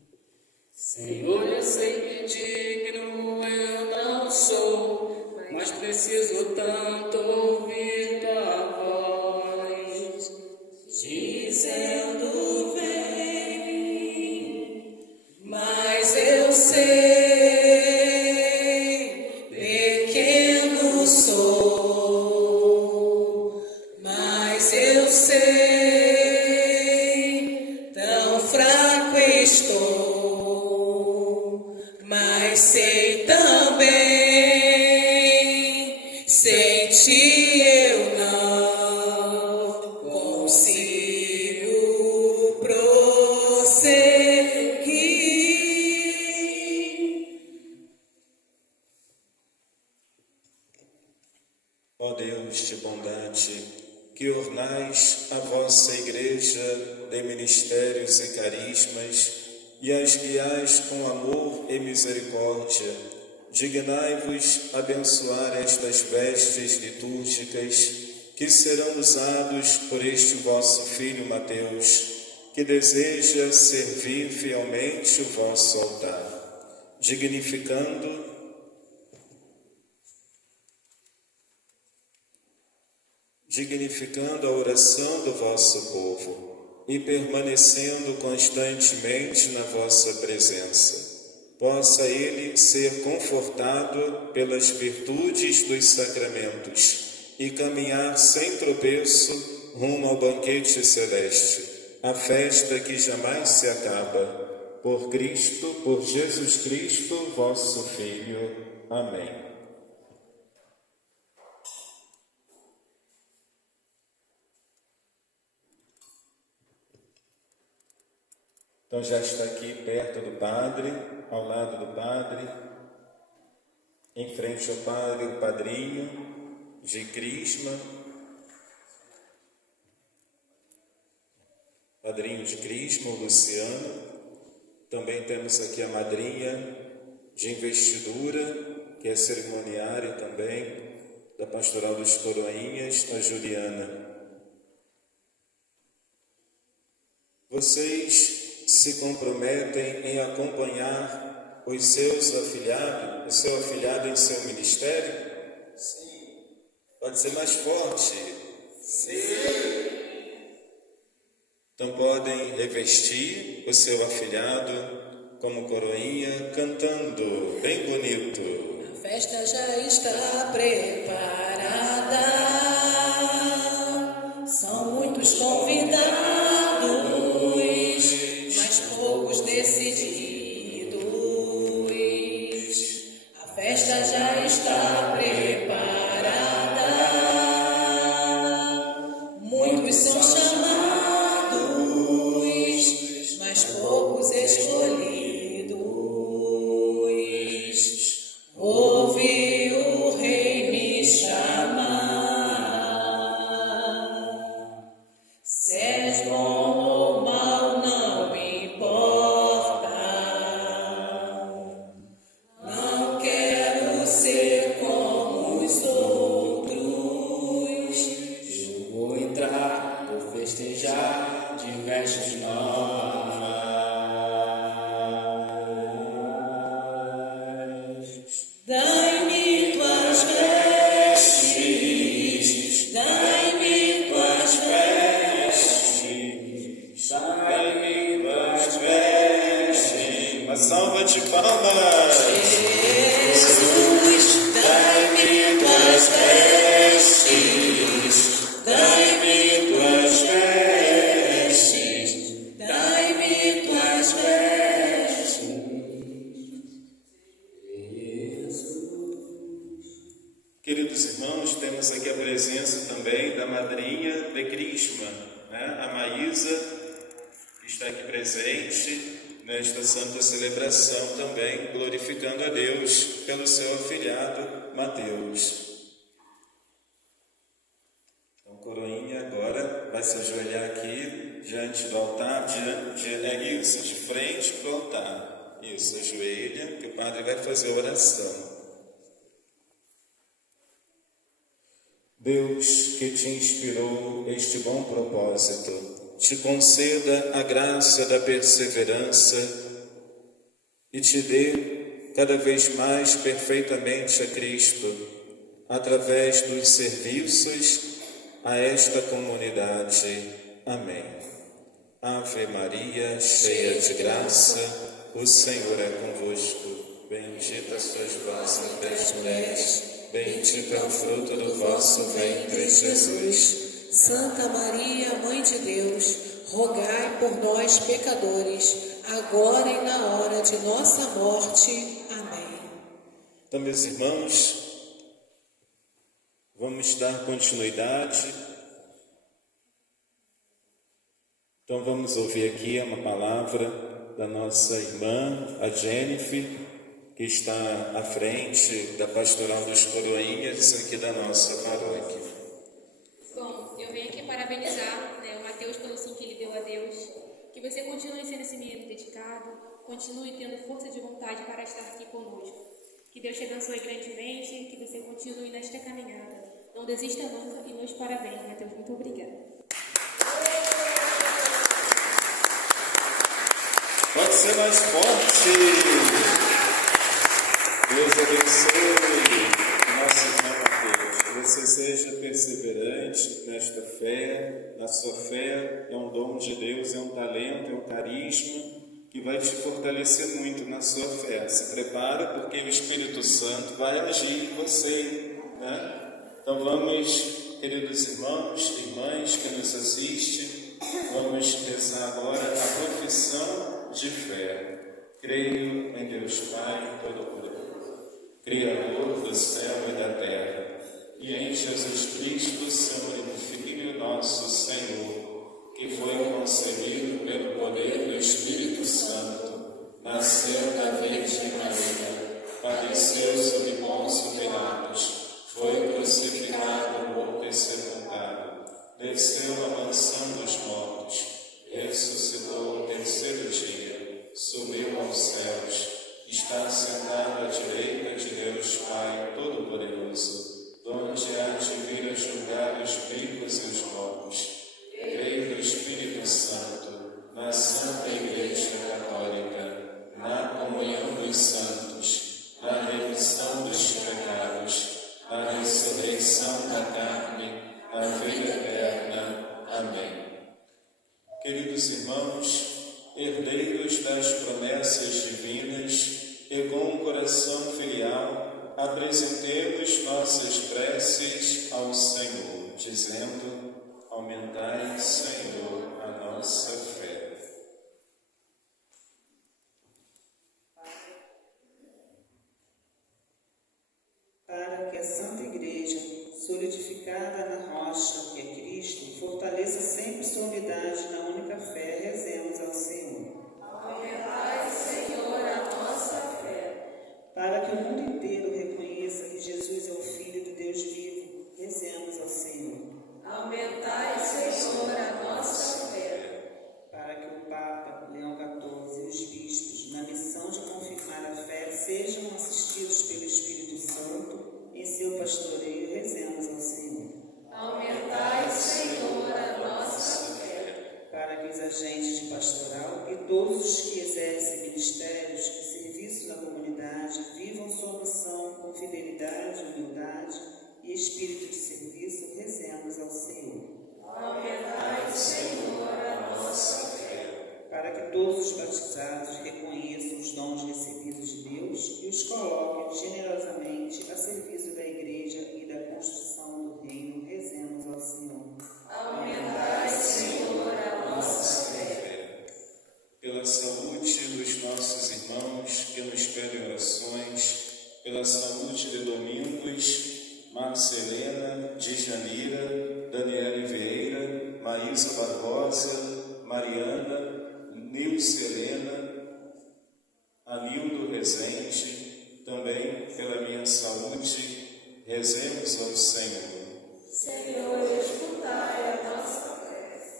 Senhor, eu sei que digno eu não sou, mas preciso tanto ouvir tua voz, dizendo vem, mas eu sei. Ó Deus de bondade, que ornais a vossa Igreja de ministérios e carismas e as guiais com amor e misericórdia, dignai-vos abençoar estas vestes litúrgicas que serão usados por este vosso Filho Mateus, que deseja servir fielmente o vosso altar, dignificando a oração do vosso povo e permanecendo constantemente na vossa presença. Possa ele ser confortado pelas virtudes dos sacramentos e caminhar sem tropeço rumo ao banquete celeste, a festa que jamais se acaba. por Cristo, por Jesus Cristo, vosso Filho. Amém. Então já está aqui perto do Padre, ao lado do Padre, em frente ao Padre, o padrinho de Crisma, padrinho de Crisma, o Luciano. Também temos aqui a madrinha de investidura, que é cerimoniária também, da Pastoral dos Coroinhas, a Juliana. Vocês se comprometem em acompanhar os seus afilhados, o seu afilhado em seu ministério? Sim. Pode ser mais forte? Sim. Então podem revestir o seu afilhado como coroinha, cantando bem bonito. A festa já está preparada, são muitos convidados, mas poucos decididos. A festa já está preparada, muitos são chamados, mas poucos escolhidos. Ouvi o Rei me chamar. Se és bom ou mal, não importa. Não quero ser como os outros. Eu vou entrar, vou festejar de vestes novas. Dai-me tuas vestes, dai-me tuas vestes, Dai-me tuas vestes. Uma salva de palmas. Jesus, dai-me tuas vestes, dai-me tuas vestes, dai-me tuas vestes. Queridos irmãos, temos aqui a presença também da madrinha de Crisma, a Maísa, que está aqui presente nesta santa celebração também, glorificando a Deus pelo seu afilhado Mateus. Então, coroinha agora vai se ajoelhar aqui diante do altar, de frente para o altar. Isso, ajoelha, que o Padre vai fazer a oração. Deus que te inspirou este bom propósito, te conceda a graça da perseverança e te dê cada vez mais perfeitamente a Cristo, através dos serviços a esta comunidade. Amém. Ave Maria, cheia de graça, o Senhor é convosco. Bendita sois vós entre as mulheres, bendito é o fruto do vosso ventre, Jesus. Santa Maria, Mãe de Deus, rogai por nós, pecadores, agora e na hora de nossa morte. Amém. Então, meus irmãos, vamos dar continuidade. Então, vamos ouvir aqui uma palavra da nossa irmã, a Jennifer, que está à frente da Pastoral dos Coroinhas aqui da nossa paróquia. Bom, eu venho aqui parabenizar o Mateus pelo sim que ele deu a Deus. Que você continue sendo esse menino dedicado, continue tendo força de vontade para estar aqui conosco. Que Deus te abençoe grandemente, que você continue nesta caminhada. Não desista nunca e meus parabéns, Mateus. Muito obrigada. Pode ser mais forte. Deus abençoe nosso irmão Mateus. Que você seja perseverante nesta fé. A sua fé é um dom de Deus, é um talento, é um carisma que vai te fortalecer muito na sua fé. Se prepara, porque o Espírito Santo vai agir em você, Então vamos, queridos irmãos e irmãs que nos assistem, vamos rezar agora a profissão de fé. fé. Creio em Deus Pai Todo-Poderoso, Criador do céu e da terra, e em Jesus Cristo, seu único Filho, nosso Senhor, que foi concebido pelo poder do Espírito Santo, nasceu da Virgem Maria, padeceu sob Pôncio Pilatos, foi crucificado, morto e sepultado, desceu à mansão dos mortos, ressuscitou no terceiro dia, subiu aos céus, está sentado à direita de Deus Pai Todo-Poderoso, donde há de vir a julgar os vivos e os mortos. Creio no Espírito Santo, na Santa Igreja Católica, na comunhão dos santos, na remissão dos pecados, na ressurreição da carne, na vida eterna. Amém. Queridos irmãos, herdeiros das promessas divinas, e com um coração filial, apresentemos nossas preces ao Senhor, dizendo: aumentai, Senhor, a nossa fé. Para que a Santa Igreja, solidificada na rocha que é Cristo, fortaleça sempre sua unidade na única fé, rezemos ao Senhor. Aumentai, Senhor, a nossa fé. Para que o mundo inteiro reconheça que Jesus é o Filho do Deus vivo, rezemos ao Senhor. Aumentai, Senhor, a nossa fé. Para que o Papa Leão XIV e os bispos, na missão de confirmar a fé, sejam assistidos pelo Espírito Santo em seu pastoreio, rezemos ao Senhor. Aumentai, Senhor, a nossa fé. Para que os agentes de pastoral e todos os que exercem ministérios de serviço na comunidade vivam sua missão com fidelidade, humildade e espírito de serviço, rezemos ao Senhor. Aumentai, Senhor, a nossa fé. Para que todos os batizados reconheçam os dons recebidos de Deus e os coloquem generosamente a serviço da Igreja e da construção do Reino, rezemos ao Senhor. Aumentai, Senhor, a nossa fé. Pela saúde dos nossos irmãos que nos pedem orações, pela saúde de Domingos, Marcelena, Djanira, Daniele Vieira, Maísa Barbosa, Mariana, Nilce Helena, Anildo Rezende, também pela minha saúde, rezemos ao Senhor. Senhor, escutai a nossa prece.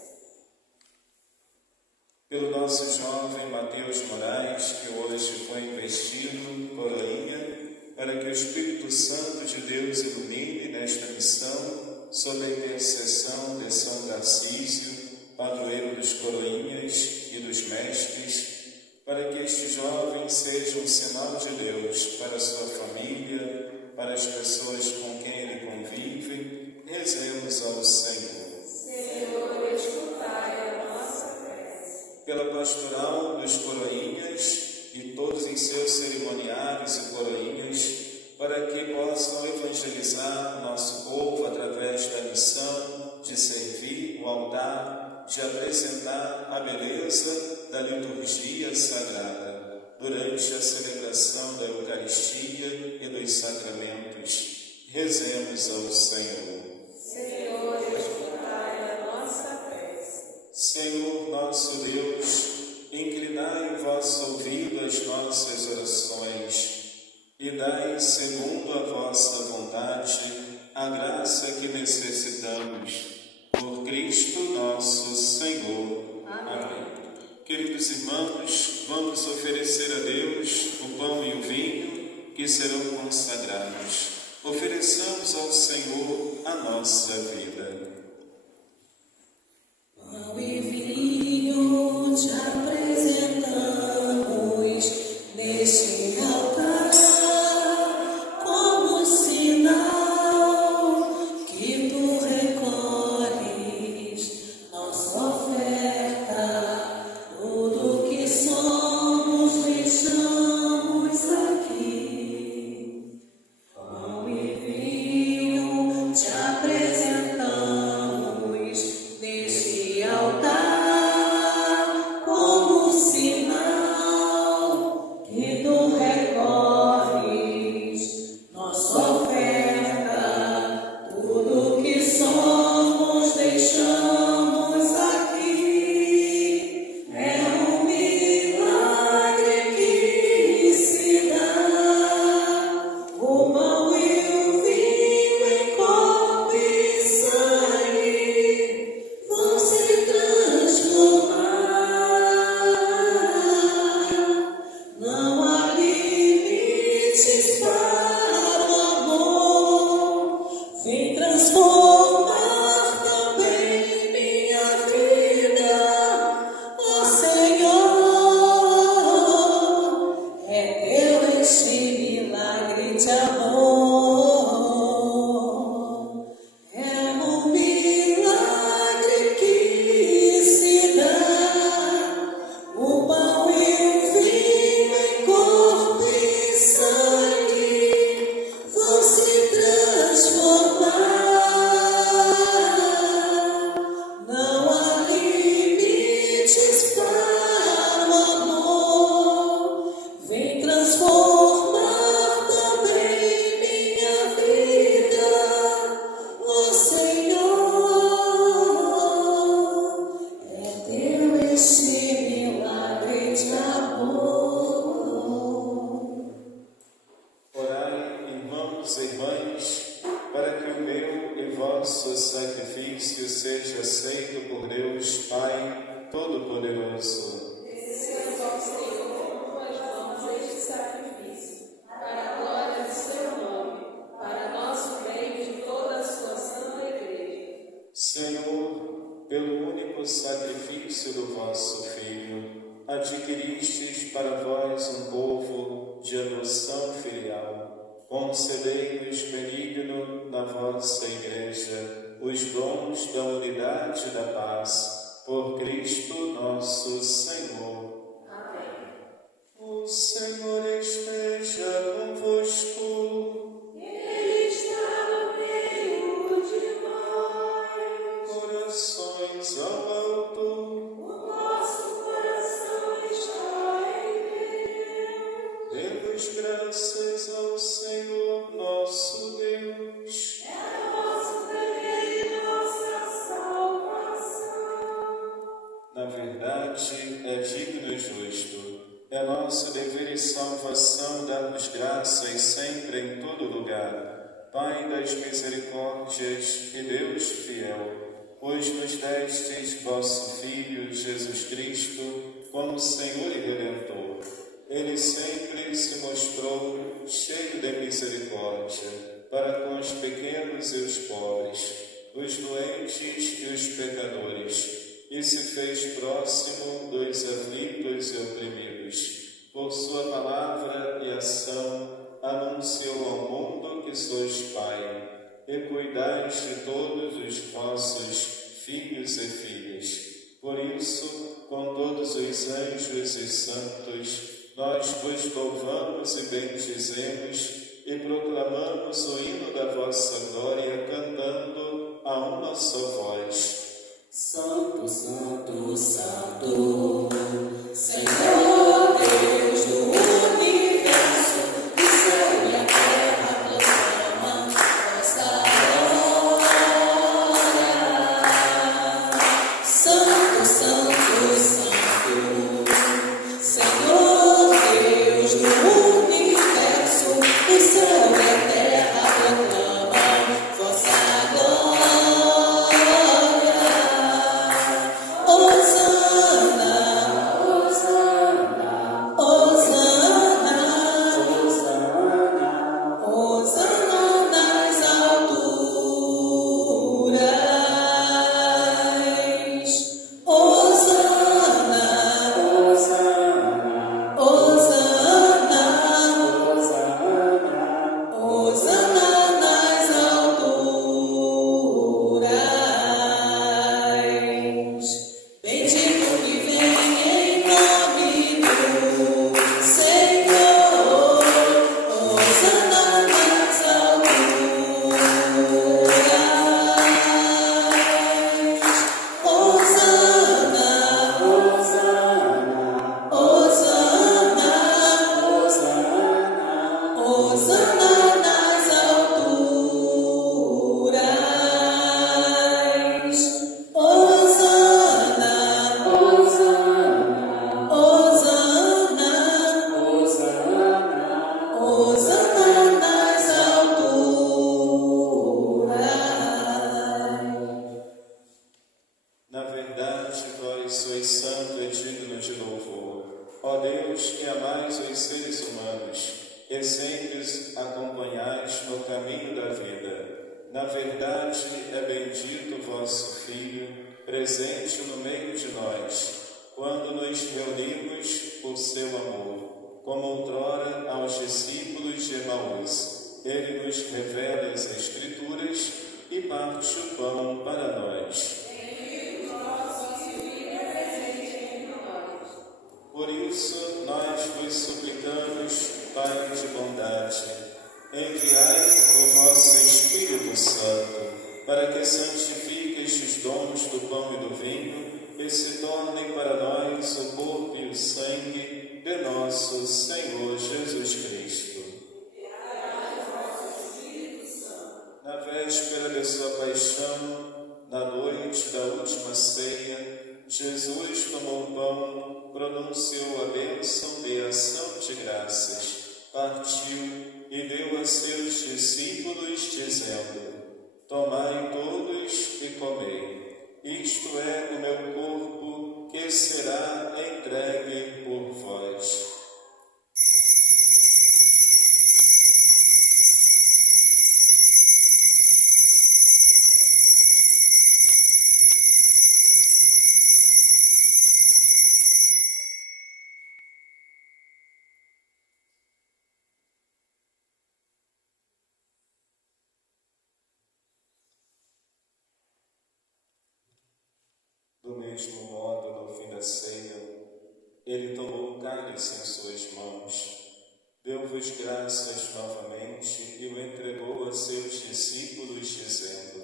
Pelo nosso jovem Mateus Moraes, que hoje foi investido coroinha, para que o Espírito Santo de Deus ilumine nesta missão, sob a intercessão de São Tarcísio, padroeiro dos coroinhas e dos mestres, para que este jovem seja um sinal de Deus para a sua família, para as pessoas com quem ele convive, rezemos ao Senhor. Senhor, escutai a nossa prece. Pela pastoral dos coroinhas e todos em seus cerimoniários e coroinhas, para que possam evangelizar o nosso povo através da missão de servir o altar, de apresentar a beleza da liturgia sagrada durante a celebração da Eucaristia e dos sacramentos. Rezemos ao Senhor. Senhor, escutai a nossa prece. Senhor nosso Deus, inclinai o vosso ouvido às nossas orações e dai, segundo a vossa vontade, a graça que necessitamos. Por Cristo nosso Senhor. Amém. Queridos irmãos, vamos oferecer a Deus o pão e o vinho que serão consagrados. Ofereçamos ao Senhor a nossa vida. Pão e vinho te apresentamos neste altar, como sinal que tu recolhes nossa oferta, tudo que somos deixamos aqui. Pão e vinho te apresentamos escolhistes para vós um povo de adoção filial. Concedei-nos, benigno, na vossa Igreja, os dons da unidade e da paz, por Cristo nosso Senhor. Amém. O Senhor esteja convosco. Ele está no meio de nós. Corações ao alto. O nosso coração está em Deus. Demos graças ao Senhor nosso Deus. É nosso dever e nossa salvação. Na verdade, é digno e justo. É nosso dever e salvação dar-vos graças sempre em todo lugar. Pai das misericórdias e Deus fiel, pois nos destes vosso Filho Jesus Cristo como Senhor e Redentor. Ele sempre se mostrou cheio de misericórdia para com os pequenos e os pobres, os doentes e os pecadores, e se fez próximo dos aflitos e oprimidos. Por sua palavra e ação, anunciou ao mundo que sois Pai, e cuidais de todos os vossos filhos e filhas. Por isso, com todos os anjos e santos, nós vos louvamos e bendizemos, e proclamamos o hino da vossa glória, cantando a uma só voz. Santo, Santo, Santo, Senhor Deus do universo, o céu e a terra proclamam vossa glória. Santo, Santo, Santo, Senhor Deus do universo, o céu e a terra proclamam vossa glória. mesmo modo, no fim da ceia, ele tomou o cálice em suas mãos, deu-vos graças novamente e o entregou a seus discípulos, dizendo: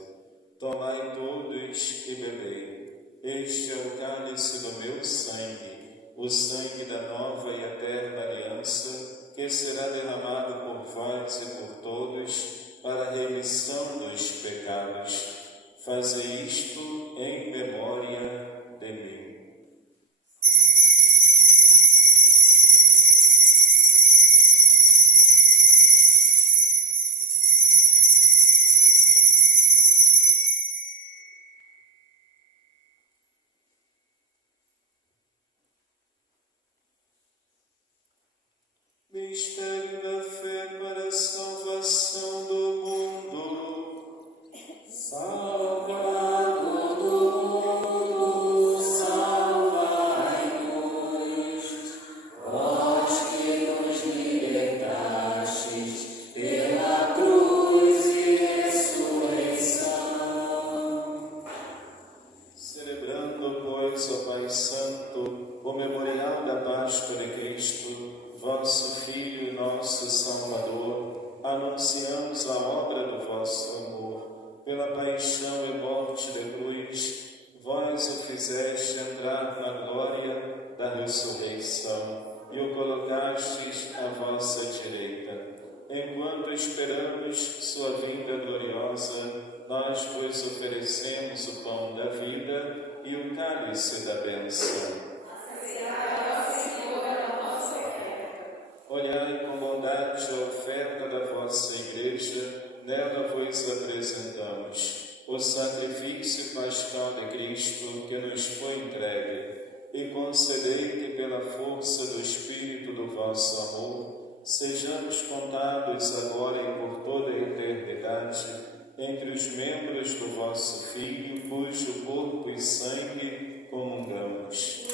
Tomai todos e bebei. Este é o cálice do meu sangue, o sangue da nova e eterna aliança, que será derramado por vós e por todos para a remissão dos pecados. Fazei isto em memória de mim. Mistério da fé para a salvação do mundo. Salvador do mundo, salvai-nos, vós que nos libertastes pela cruz e ressurreição. Celebrando, pois, ó Pai Santo, o memorial da Páscoa de Cristo, vosso Filho e nosso Salvador, anunciamos a obra do vosso amor. Pela paixão e morte de cruz, vós o fizeste entrar na glória da ressurreição e o colocastes à vossa direita. Enquanto esperamos sua vinda gloriosa, nós vos oferecemos o pão da vida e o cálice da bênção. Olhai com bondade a oferta da vossa Igreja, nela vos apresentamos o sacrifício pascal de Cristo que nos foi entregue, e concedei que pela força do Espírito do vosso amor, sejamos contados agora e por toda a eternidade entre os membros do vosso Filho, cujo corpo e sangue comungamos.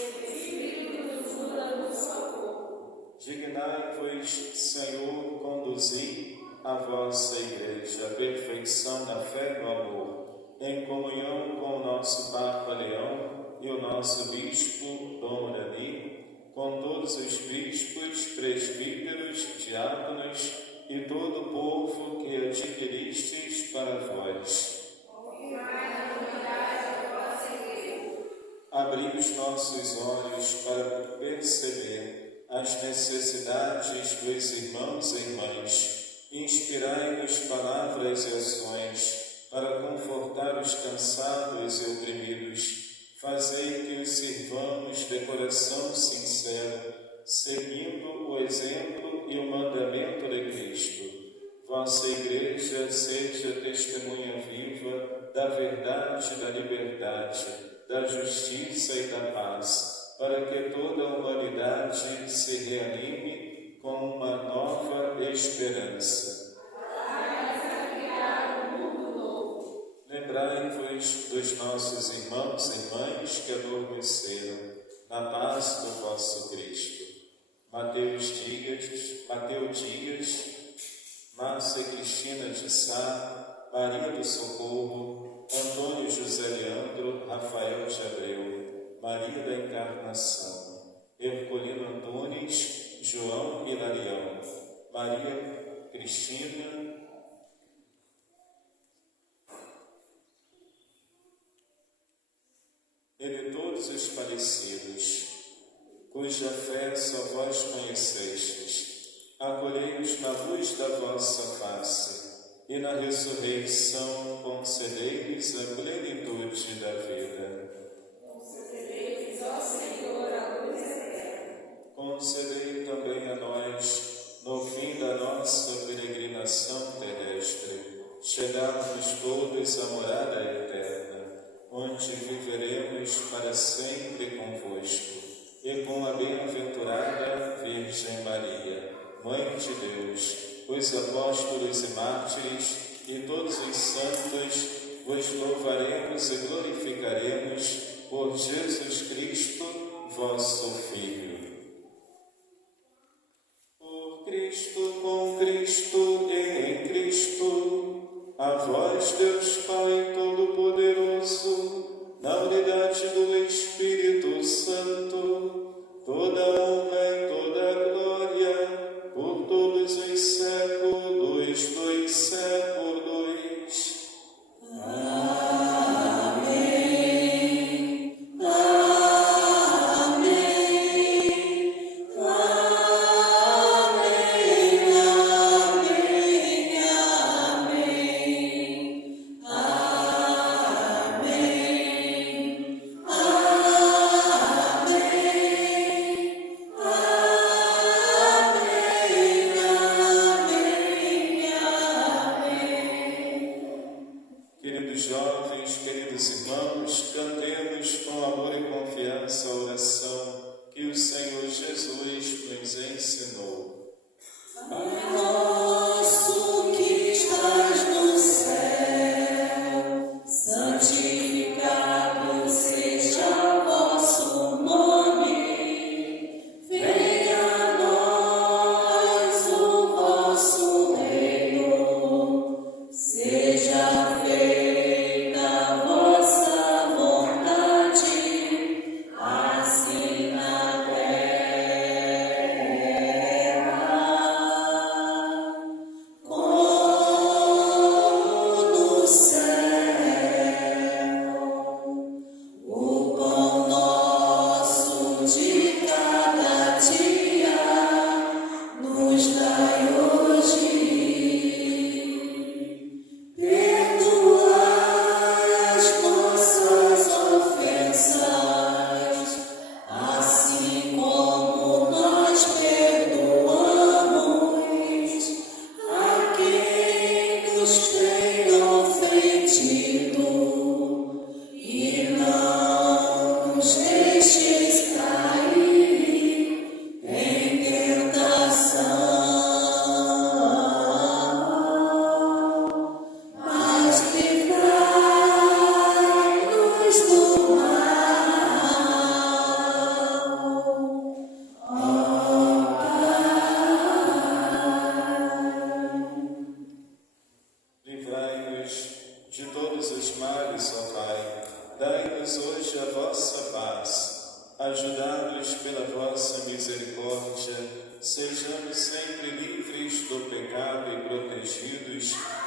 Dignai-vos, Senhor, conduzir a vossa Igreja à perfeição da fé e do amor, em comunhão com o nosso Papa Leão e o nosso Bispo Dom Rani, com todos os bispos, presbíteros, diáconos e todo o povo que adquiristes para vós. Abri os nossos olhos para perceber as necessidades dos irmãos e irmãs. Inspirai-nos palavras e ações para confortar os cansados e oprimidos. Fazei que os sirvamos de coração sincero, seguindo o exemplo e o mandamento de Cristo. Vossa Igreja seja testemunha viva da verdade e da liberdade, da justiça e da paz, para que toda a humanidade se reanime com uma nova esperança. Lembrai-vos dos nossos irmãos e irmãs que adormeceram na paz do vosso Cristo. Mateus Dias, Márcia Cristina de Sá, Maria do Socorro, Antônio José Leandro, Rafael de Abreu, Maria da Encarnação, Herculino Antunes, João Hilarião, Maria Cristina, e de todos os falecidos, cuja fé só vós conhecestes, acolhei-os na luz da vossa face, e na ressurreição concedei-lhes a plenitude da vida. Concedei-lhes, ó Senhor, a luz eterna. Concedei também a nós, no fim da nossa peregrinação terrestre, chegarmos todos à morada eterna, onde viveremos para sempre convosco, e com a bem-aventurada Virgem Maria, Mãe de Deus, os apóstolos e mártires e todos os santos, vos louvaremos e glorificaremos por Jesus Cristo, vosso Filho. Por Cristo, com Cristo e em Cristo, a vós, Deus Pai Todo-Poderoso, na unidade do Espírito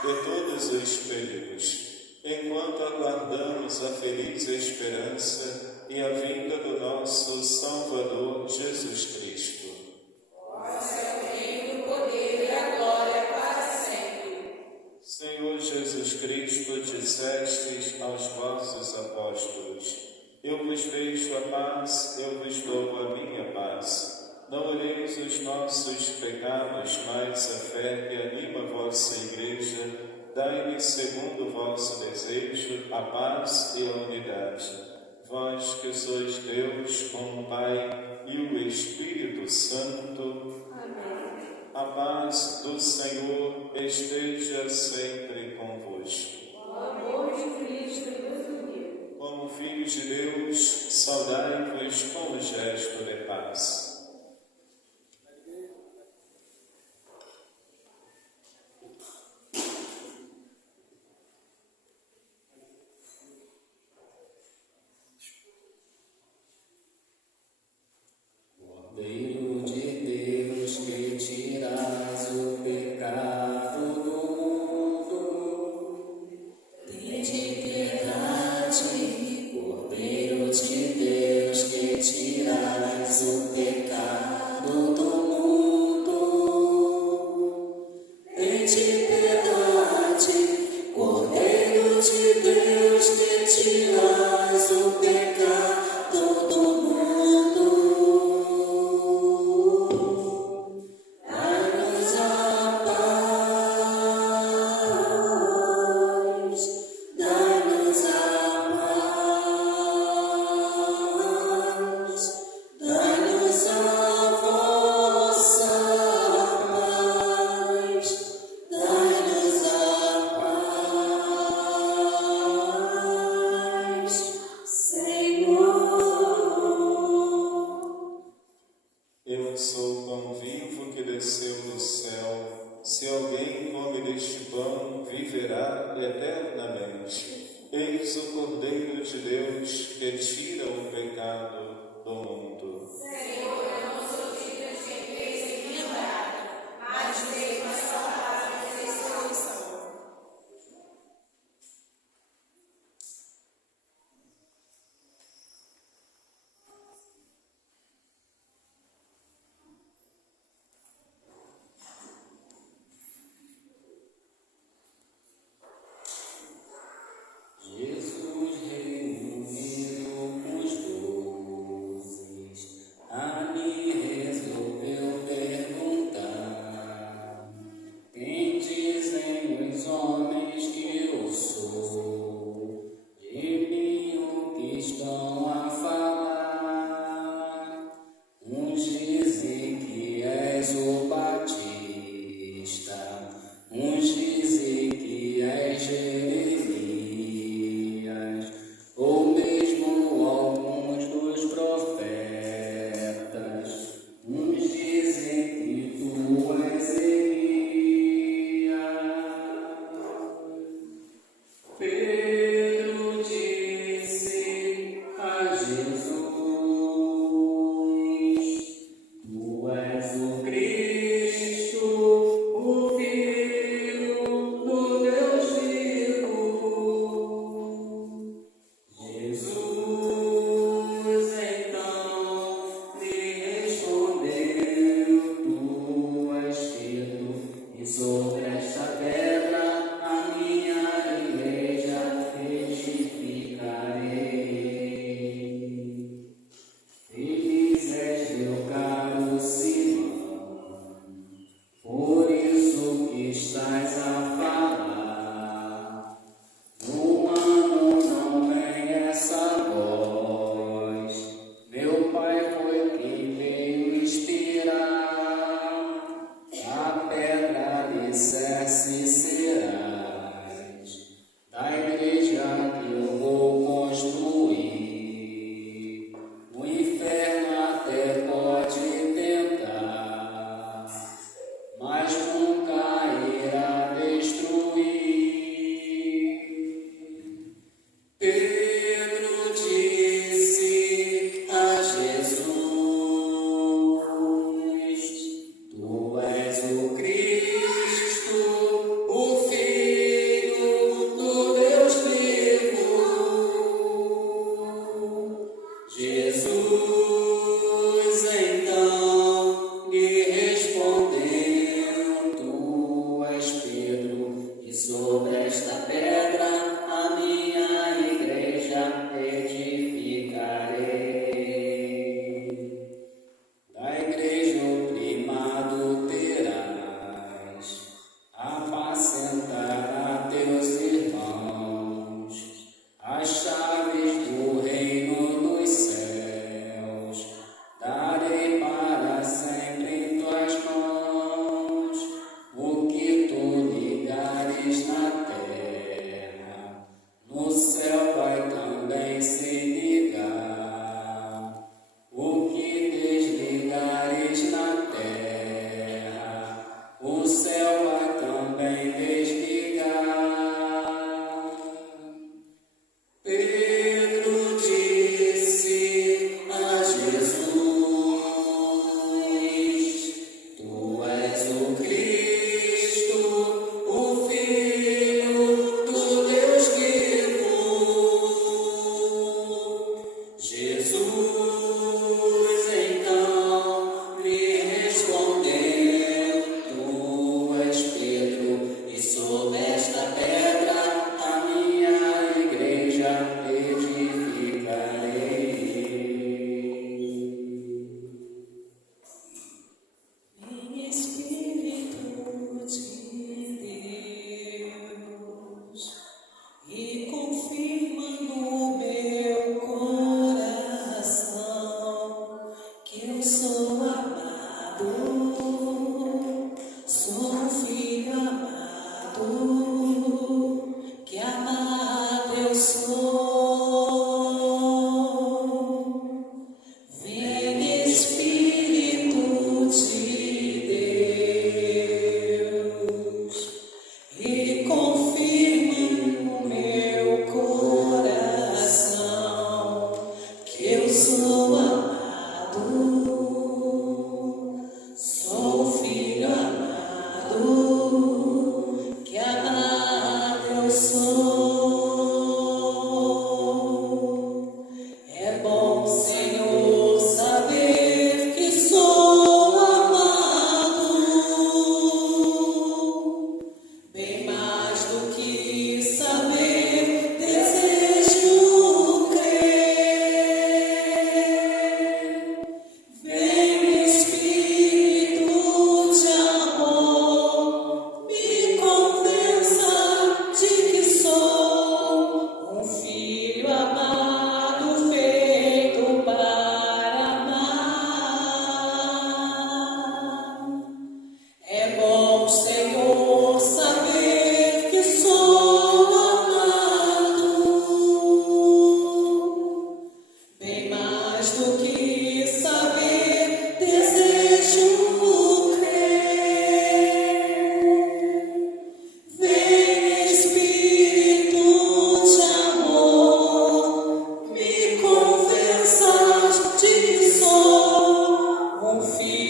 de todos os perigos, enquanto aguardamos a feliz esperança e a vinda do nosso Salvador Jesus Cristo. Vós é o reino, o poder e a glória para sempre. Senhor Jesus Cristo, dissestes aos vossos apóstolos: eu vos deixo a paz, eu vos dou a minha paz. Não olheis os nossos pecados, mas a fé que anima a vossa Igreja. Dai-lhe, segundo o vosso desejo, a paz e a unidade. Vós que sois Deus, com o Pai e o Espírito Santo. Amém. A paz do Senhor esteja sempre convosco. O amor de Cristo nos uniu. Como filhos de Deus, saudai-vos com o gesto de paz. Cordeiro de Deus, que tiras o pecado do mundo, tende piedade. Cordeiro de Deus, que tiras o pecado do mundo, tende piedade. Cordeiro de Deus, que tiras o pecado do mundo. Eu sou o pão vivo que desceu do céu. Se alguém come deste pão, viverá eternamente. Eis o Cordeiro de Deus que tira o pecado do mundo. Senhor, eu não sou digna de entrar em minha morada, mas dei umas palavras de solução. Jesus reuniu os 12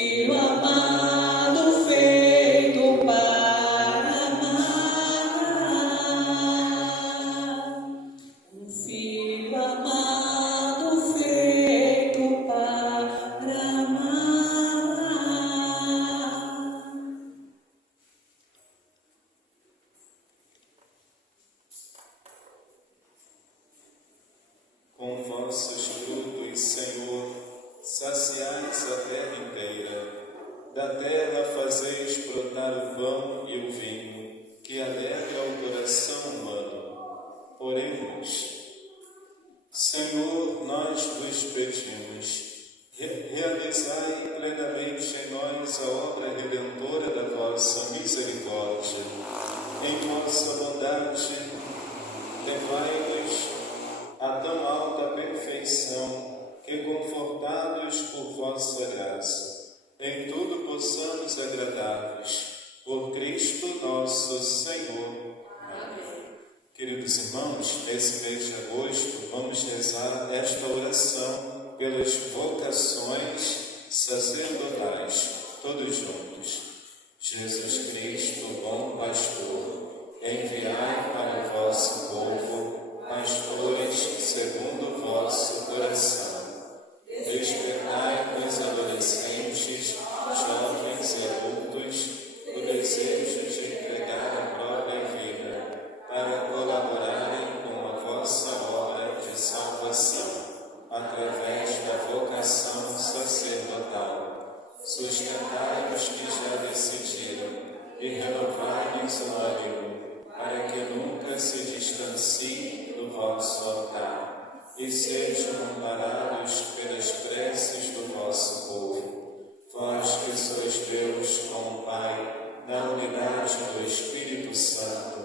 filho amado feito para amar. Um filho amado feito para amar. Com vossos frutos, Senhor, saciais a terra inteira. Da terra fazeis brotar o pão e o vinho, que alegra o coração humano. Oremos. Senhor, nós vos pedimos, realizai plenamente em nós a obra redentora da vossa misericórdia. Em vossa bondade, levai-nos a tão alta perfeição, que, confortados por vossa graça, em tudo possamos agradar-vos. Por Cristo nosso Senhor. Amém. Queridos irmãos, nesse mês de agosto, vamos rezar esta oração pelas vocações sacerdotais, todos juntos. Jesus Cristo, bom pastor, enviai para o vosso povo pastores segundo o vosso coração. Despertai nos adolescentes, jovens e adultos o desejo de entregar a própria vida para colaborarem com a vossa obra de salvação, através da vocação sacerdotal. Sustentai os que já decidiram e renovai-lhes o ânimo, para que nunca se distanciem do vosso altar e sejam amparados pelas preces do vosso povo. Vós que sois Deus com o Pai, na unidade do Espírito Santo.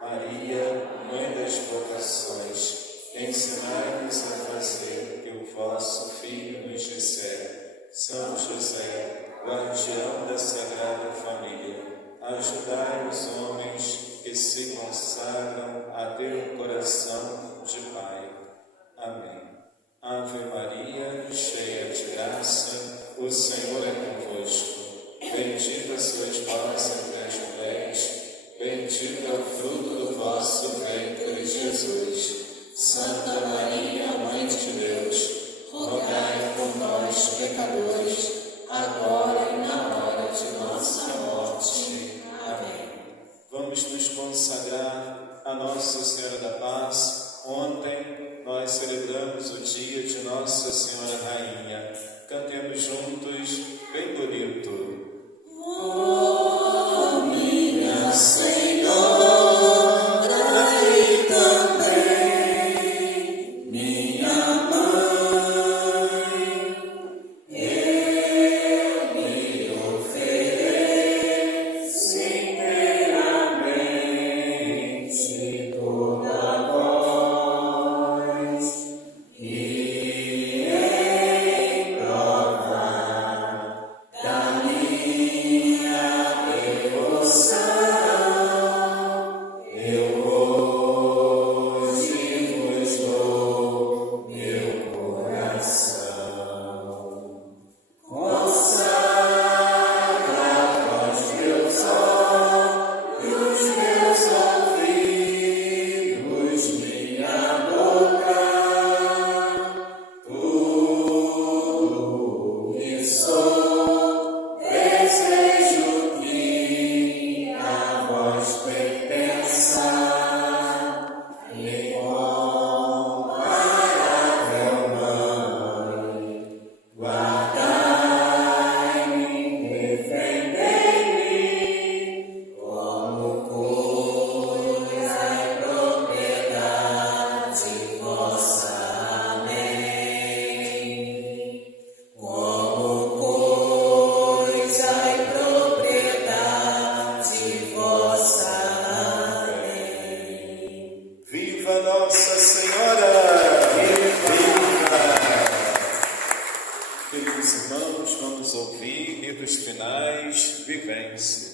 Maria, Mãe das vocações, ensinai-nos a fazer o que o vosso Filho nos disser. São José, guardião da Sagrada Família, ajudai os homens que se consagram a ter um coração de Pai. Amém. Ave Maria, cheia de graça, o Senhor é convosco. Bendita sois vós entre as mulheres, bendito é o fruto do vosso ventre, Jesus. Santa Maria, Mãe de Deus, rogai por nós, pecadores, agora e na hora de nossa morte. Amém. Vamos nos consagrar a Nossa Senhora da Paz. Ontem nós celebramos o dia de Nossa Senhora Rainha. Cantemos juntos, bem bonito. Oh, minha Senhora, e também minha mãe, eu me ofereço inteiramente toda a vós, e em prova da minha devoção, eu hoje vos dou meu coração. Consagra vós meus olhos, meus ouvidos, minha boca, tudo que sou, desejo que a vós pertença, incomparável Mãe. Guardai-me, defendei-me, como coisa e propriedade vossa. Amém. Como coisa e propriedade vossa. Amém. Viva Nossa Senhora! Viva! Queridos irmãos, vamos ouvir ritos finais, vivência.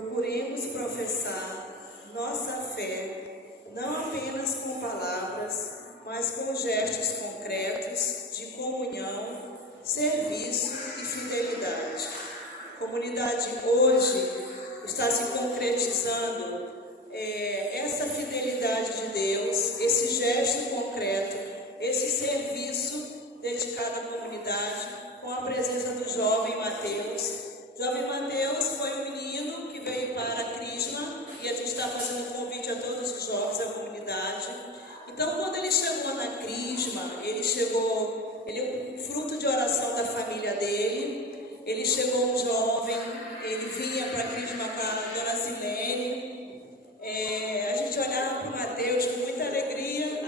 procuremos professar nossa fé, não apenas com palavras, mas com gestos concretos de comunhão, serviço e fidelidade. A comunidade hoje está se concretizando essa fidelidade de Deus, esse gesto concreto, esse serviço dedicado à comunidade, com a presença do jovem Mateus. O jovem Mateus foi um menino que veio para a Crisma e a gente está fazendo um convite a todos os jovens da comunidade. Então, quando ele chegou na Crisma, ele é fruto de oração da família dele. Ele chegou um jovem, ele vinha para a Crisma com a dona Silene. A gente olhava para o Mateus com muita alegria.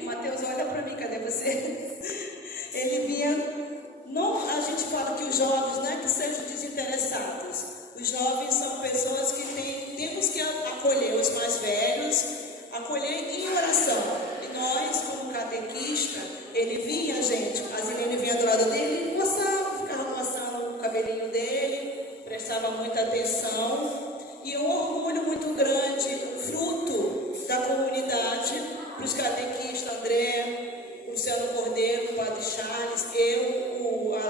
O Mateus, olha para mim, cadê você? Ele vinha. Não, a gente fala que os jovens não é que sejam desinteressados. Os jovens são pessoas que temos que acolher os mais velhos, acolher em oração. E nós, como catequista, ele vinha, gente, a Zilene vinha do lado dele, ficava amassando o cabelinho dele, prestava muita atenção. E um orgulho muito grande, fruto da comunidade, para os catequistas, André, Luciano Cordeiro, o Padre Charles,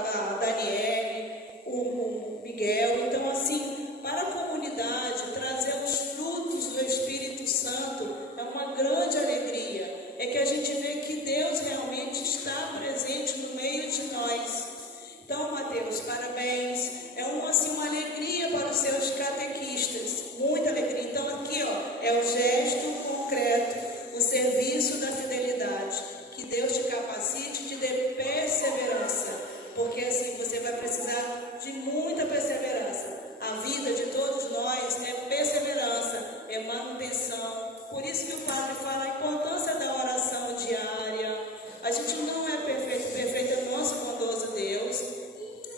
a Daniele, o Miguel. Então, assim, para a comunidade, trazer os frutos do Espírito Santo é uma grande alegria. É que a gente vê que Deus realmente está presente no meio de nós. Então, Mateus, parabéns. É uma alegria para os seus catequistas. Muita alegria. Então, aqui, é o gesto concreto, o serviço da fidelidade. Que Deus te capacite, te dê perseverança. Porque assim, você vai precisar de muita perseverança. A vida de todos nós é perseverança, é manutenção. Por isso que o Padre fala a importância da oração diária. A gente não é perfeito, perfeito é o nosso bondoso Deus.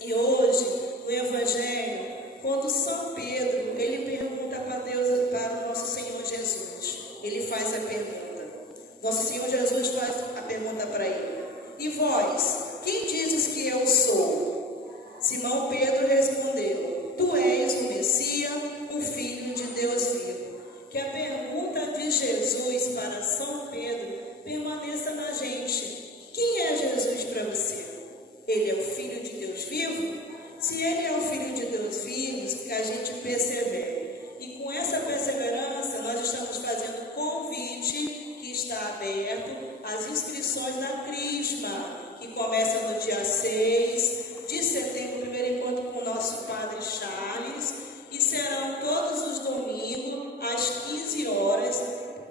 E hoje, no Evangelho, quando São Pedro, ele pergunta para Deus, para o nosso Senhor Jesus. Ele faz a pergunta. Nosso Senhor Jesus faz a pergunta para ele. E vós, quem dizes que eu sou? Simão Pedro respondeu: Tu és o Messias, o Filho de Deus vivo. Que a pergunta de Jesus para São Pedro permaneça na gente. Quem é Jesus para você? Ele é o Filho de Deus vivo? Se ele é o Filho de Deus vivo, que a gente persevere. E com essa perseverança, nós estamos fazendo convite que está aberto às inscrições da Crisma, que começa no dia 6 de setembro, primeiro encontro com o nosso Padre Charles, e serão todos os domingos, às 15 horas,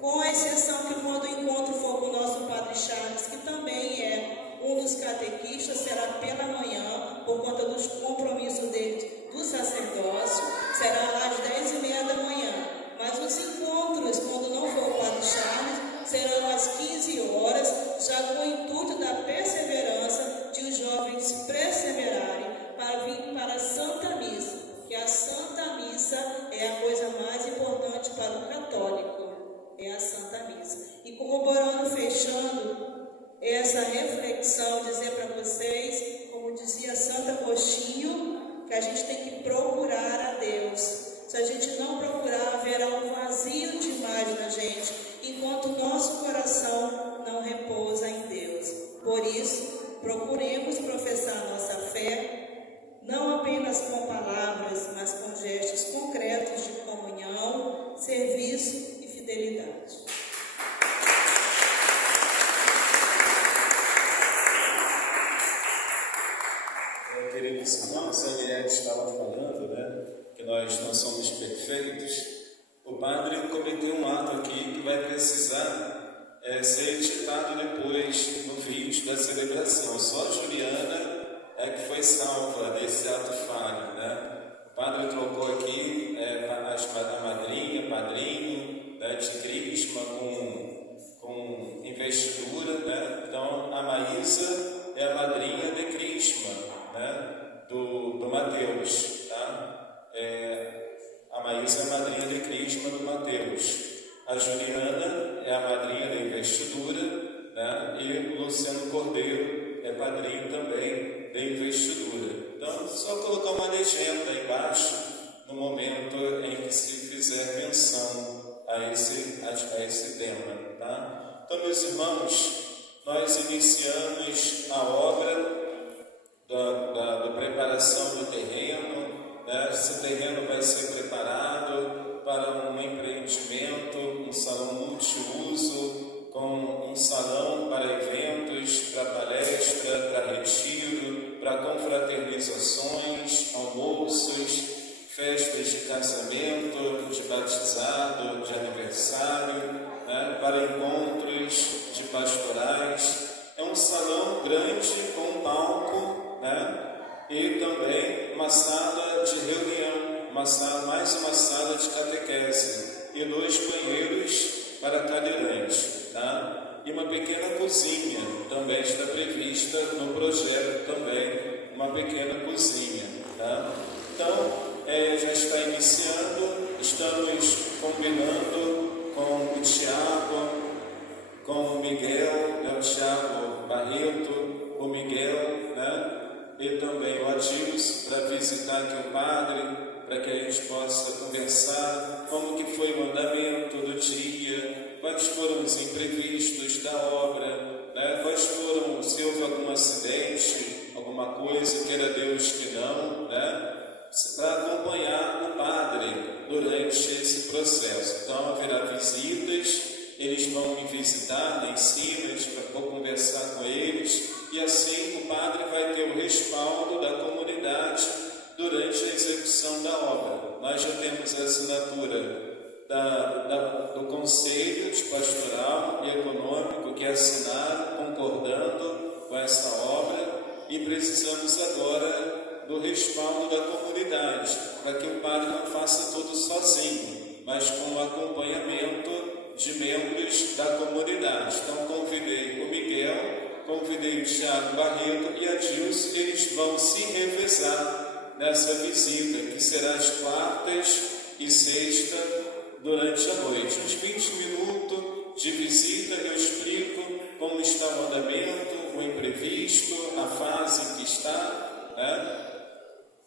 com a exceção que quando o encontro for com o nosso Padre Charles, que também é um dos catequistas, será pela manhã, por conta dos compromissos dele do sacerdócio, será às 10h30 da manhã. Mas os encontros, quando não for o Padre Charles, serão às 15 horas, já com o intuito da perseverança, de os jovens perseverarem para vir para a Santa Missa, que a Santa Missa é a coisa mais importante para o católico, é a Santa Missa. E corroborando, fechando essa reflexão, dizer para vocês, como dizia Santo Agostinho, que a gente tem que procurar a Deus. Se a gente não procurar, haverá um vazio demais na gente, enquanto o nosso coração não repousa em Deus. Por isso, procuremos professar nossa fé, não apenas com palavras, mas com gestos concretos de comunhão, serviço e fidelidade. Queridos irmãos, a Eliette estava falando, que nós não somos perfeitos. O padre cometeu um ato aqui que vai precisar ser editado depois no vídeo da celebração. Só a Juliana é que foi salva desse ato falho, O padre trocou aqui a madrinha, padrinho, de crisma com investidura, Então a Maísa é a madrinha de crisma, do Mateus, a Maísa é a madrinha de crisma do Mateus, a Juliana é a madrinha da investidura, e o Luciano Cordeiro é padrinho também da investidura. Então, só colocar uma legenda aí embaixo, no momento em que se fizer menção a esse tema, tá? Então, meus irmãos, nós iniciamos a obra da preparação do terreno, né? Esse terreno vai ser preparado para um empreendimento, um salão multiuso, com um salão para eventos, para palestra, para retiro, para confraternizações, almoços, festas de casamento, de batizado, de aniversário, né? Para encontros de pastorais. É um salão grande com um palco, né? E também uma sala de reunião, mais uma sala de catequese e 2 banheiros para cadeirantes, tá? E uma pequena cozinha também está prevista no projeto também, uma pequena cozinha, tá? Então, já está iniciando, estamos combinando com o Tiago, com o Miguel, o Tiago Barreto, o Miguel, né? E também o Adilson, para visitar aqui o padre, para que a gente possa conversar como que foi o andamento do dia, quais foram os imprevistos da obra, né? Quais foram, se houve algum acidente, alguma coisa, queira Deus que não, né? Para acompanhar o padre durante esse processo. Então haverá visitas, eles vão me visitar lá em cima, vou conversar com eles, e assim o padre vai ter o respaldo da comunidade durante a execução da obra. Nós já temos a assinatura do Conselho de Pastoral e Econômico, que é assinado, concordando com essa obra, e precisamos agora do respaldo da comunidade, para que o padre não faça tudo sozinho, mas com o acompanhamento de membros da comunidade. Então convidei o Miguel, convidei o Tiago Barreto e a Dilson, eles vão se revezar nessa visita, que será às quartas e sexta durante a noite. Uns 20 minutos de visita, eu explico como está o andamento, o imprevisto, a fase em que está, né?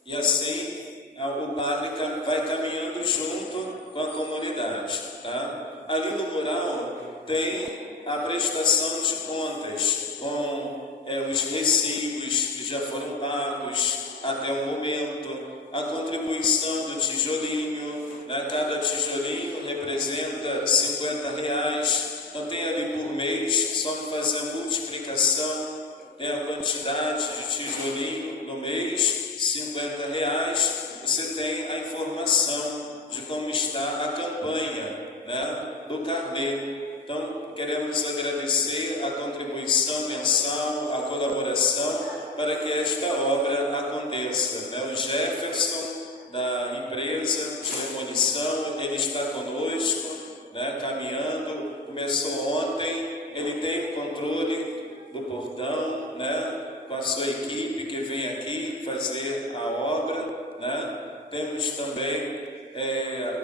E assim o padre vai caminhando junto com a comunidade, tá? Ali no mural tem a prestação de contas com os recibos que já foram pagos até o momento, a contribuição do tijolinho, né? Cada tijolinho representa R$50, então tem ali por mês, só fazer a multiplicação, né? A quantidade de tijolinho no mês, R$50, você tem a informação de como está a campanha, né, do carnê. Então, queremos agradecer a contribuição mensal, a colaboração, para que esta obra aconteça, né? O Jefferson, da empresa de demolição, ele está conosco, né, caminhando, começou ontem, ele tem o controle do portão, né, com a sua equipe que vem aqui fazer a obra, né? Temos também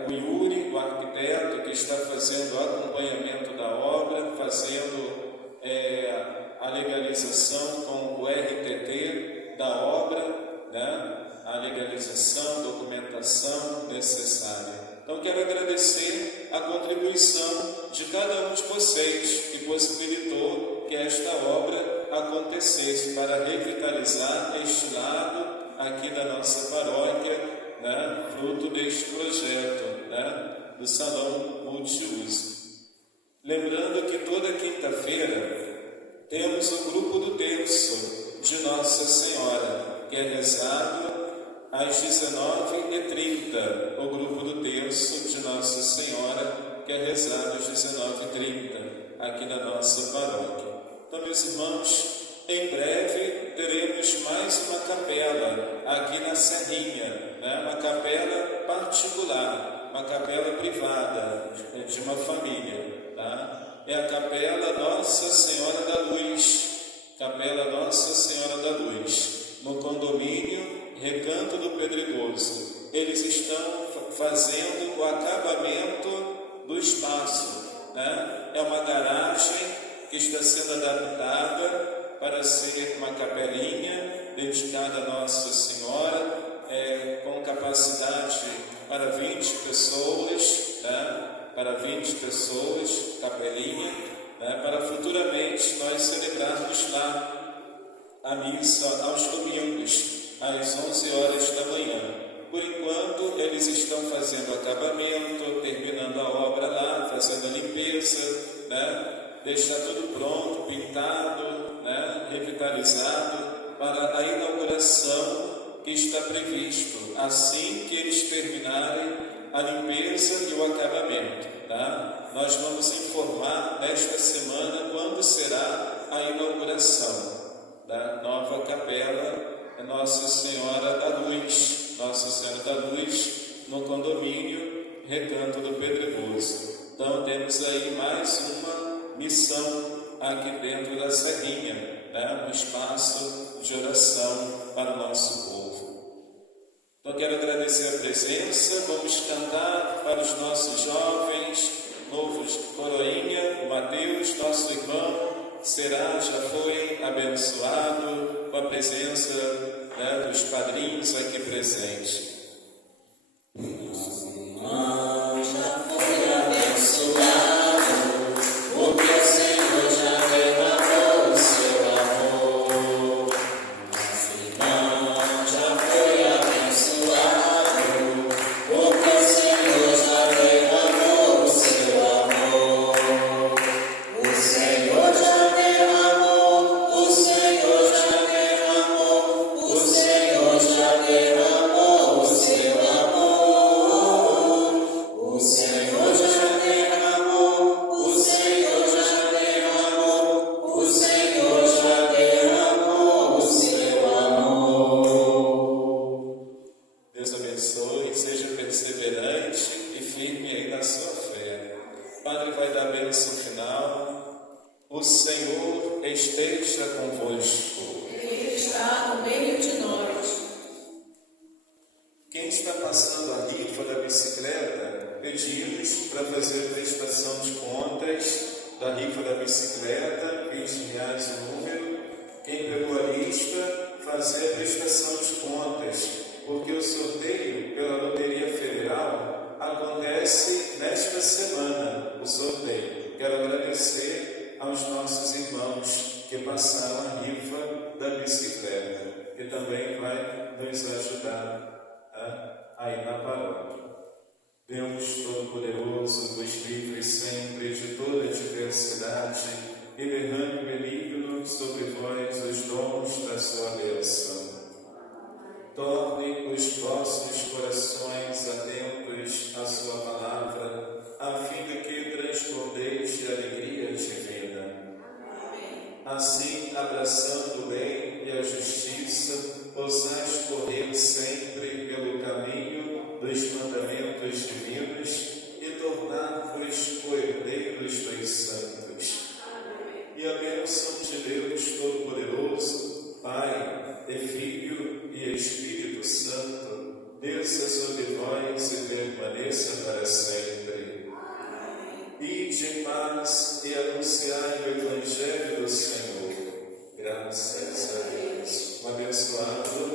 o Yuri, o arquiteto, que está fazendo o acompanhamento da obra, fazendo a legalização com o RTT da obra, né? A legalização, documentação necessária. Então quero agradecer a contribuição de cada um de vocês que possibilitou que esta obra acontecesse para revitalizar este lado aqui da nossa paróquia, né, fruto deste projeto, né, do salão multiuso. Lembrando que toda quinta-feira temos o grupo do terço de Nossa Senhora, que é rezado às 19h30, o grupo do terço de Nossa Senhora, que é rezado às 19h30, aqui na nossa paróquia. Então, meus irmãos, em breve teremos mais uma capela aqui na Serrinha, né? Uma capela particular, uma capela privada de uma família, tá? É a Capela Nossa Senhora da Luz, Capela Nossa Senhora da Luz, no condomínio Recanto do Pedregoso. Eles estão fazendo o acabamento do espaço, né? É uma garagem que está sendo adaptada para ser uma capelinha dedicada a Nossa Senhora. com capacidade para 20 pessoas, né? Para 20 pessoas, capelinha, né? Para futuramente nós celebrarmos lá a missa aos domingos, às 11 horas da manhã. Por enquanto, eles estão fazendo acabamento, terminando a obra lá, fazendo a limpeza, né? Deixar tudo pronto, pintado, né? Revitalizado para a inauguração que está previsto, assim que eles terminarem a limpeza e o acabamento, tá? Nós vamos informar nesta semana quando será a inauguração da nova capela Nossa Senhora da Luz, no condomínio Recanto do Pedregoso. Então temos aí mais uma missão aqui dentro da Serrinha, né? Um espaço de oração para o nosso povo. Então quero agradecer a presença, vamos cantar para os nossos jovens, novos coroinha, o Mateus, nosso irmão, já foi abençoado com a presença, né, dos padrinhos aqui presentes. Nosso irmão já foi abençoado, porque o Senhor já derramou o seu amor. Nosso irmão já foi abençoado, porque o Senhor já derramou o seu amor. O Senhor já derramou, o Senhor já derramou, o Senhor já derramou o seu amor. O Senhor já derramou, o Senhor já derramou, o Senhor já derramou o seu amor. Deus abençoe, seja perseverante e firme aí na sua fé. O Padre vai dar a bênção final. O Senhor esteja convosco. Ele está no meio de nós. Quem está passando a rifa da bicicleta, pedimos para fazer a prestação de contas da rifa da bicicleta, R$20 o número. Quem pegou a lista, fazer a prestação de contas, porque o sorteio pela Loteria Federal acontece nesta semana, o sorteio. Quero agradecer aos nossos irmãos que passaram a rifa da bicicleta, que também vai nos ajudar aí na paróquia. Deus Todo-Poderoso, vos livre sempre de toda adversidade e derrame benigno sobre vós os dons da sua bênção. Torne os vossos corações atentos à sua palavra, a fim de que transbordeis de alegria divina. Assim, abraçando o bem e a justiça, possais correr sempre pelo caminho dos mandamentos divinos e tornar-vos coerdeiros dos santos. E a bênção de Deus Todo-Poderoso, Pai e Filho e Espírito Santo, desça sobre vós e permaneça para sempre. Ide em paz e anunciai o Evangelho do Senhor. Graças a Deus. Um abençoado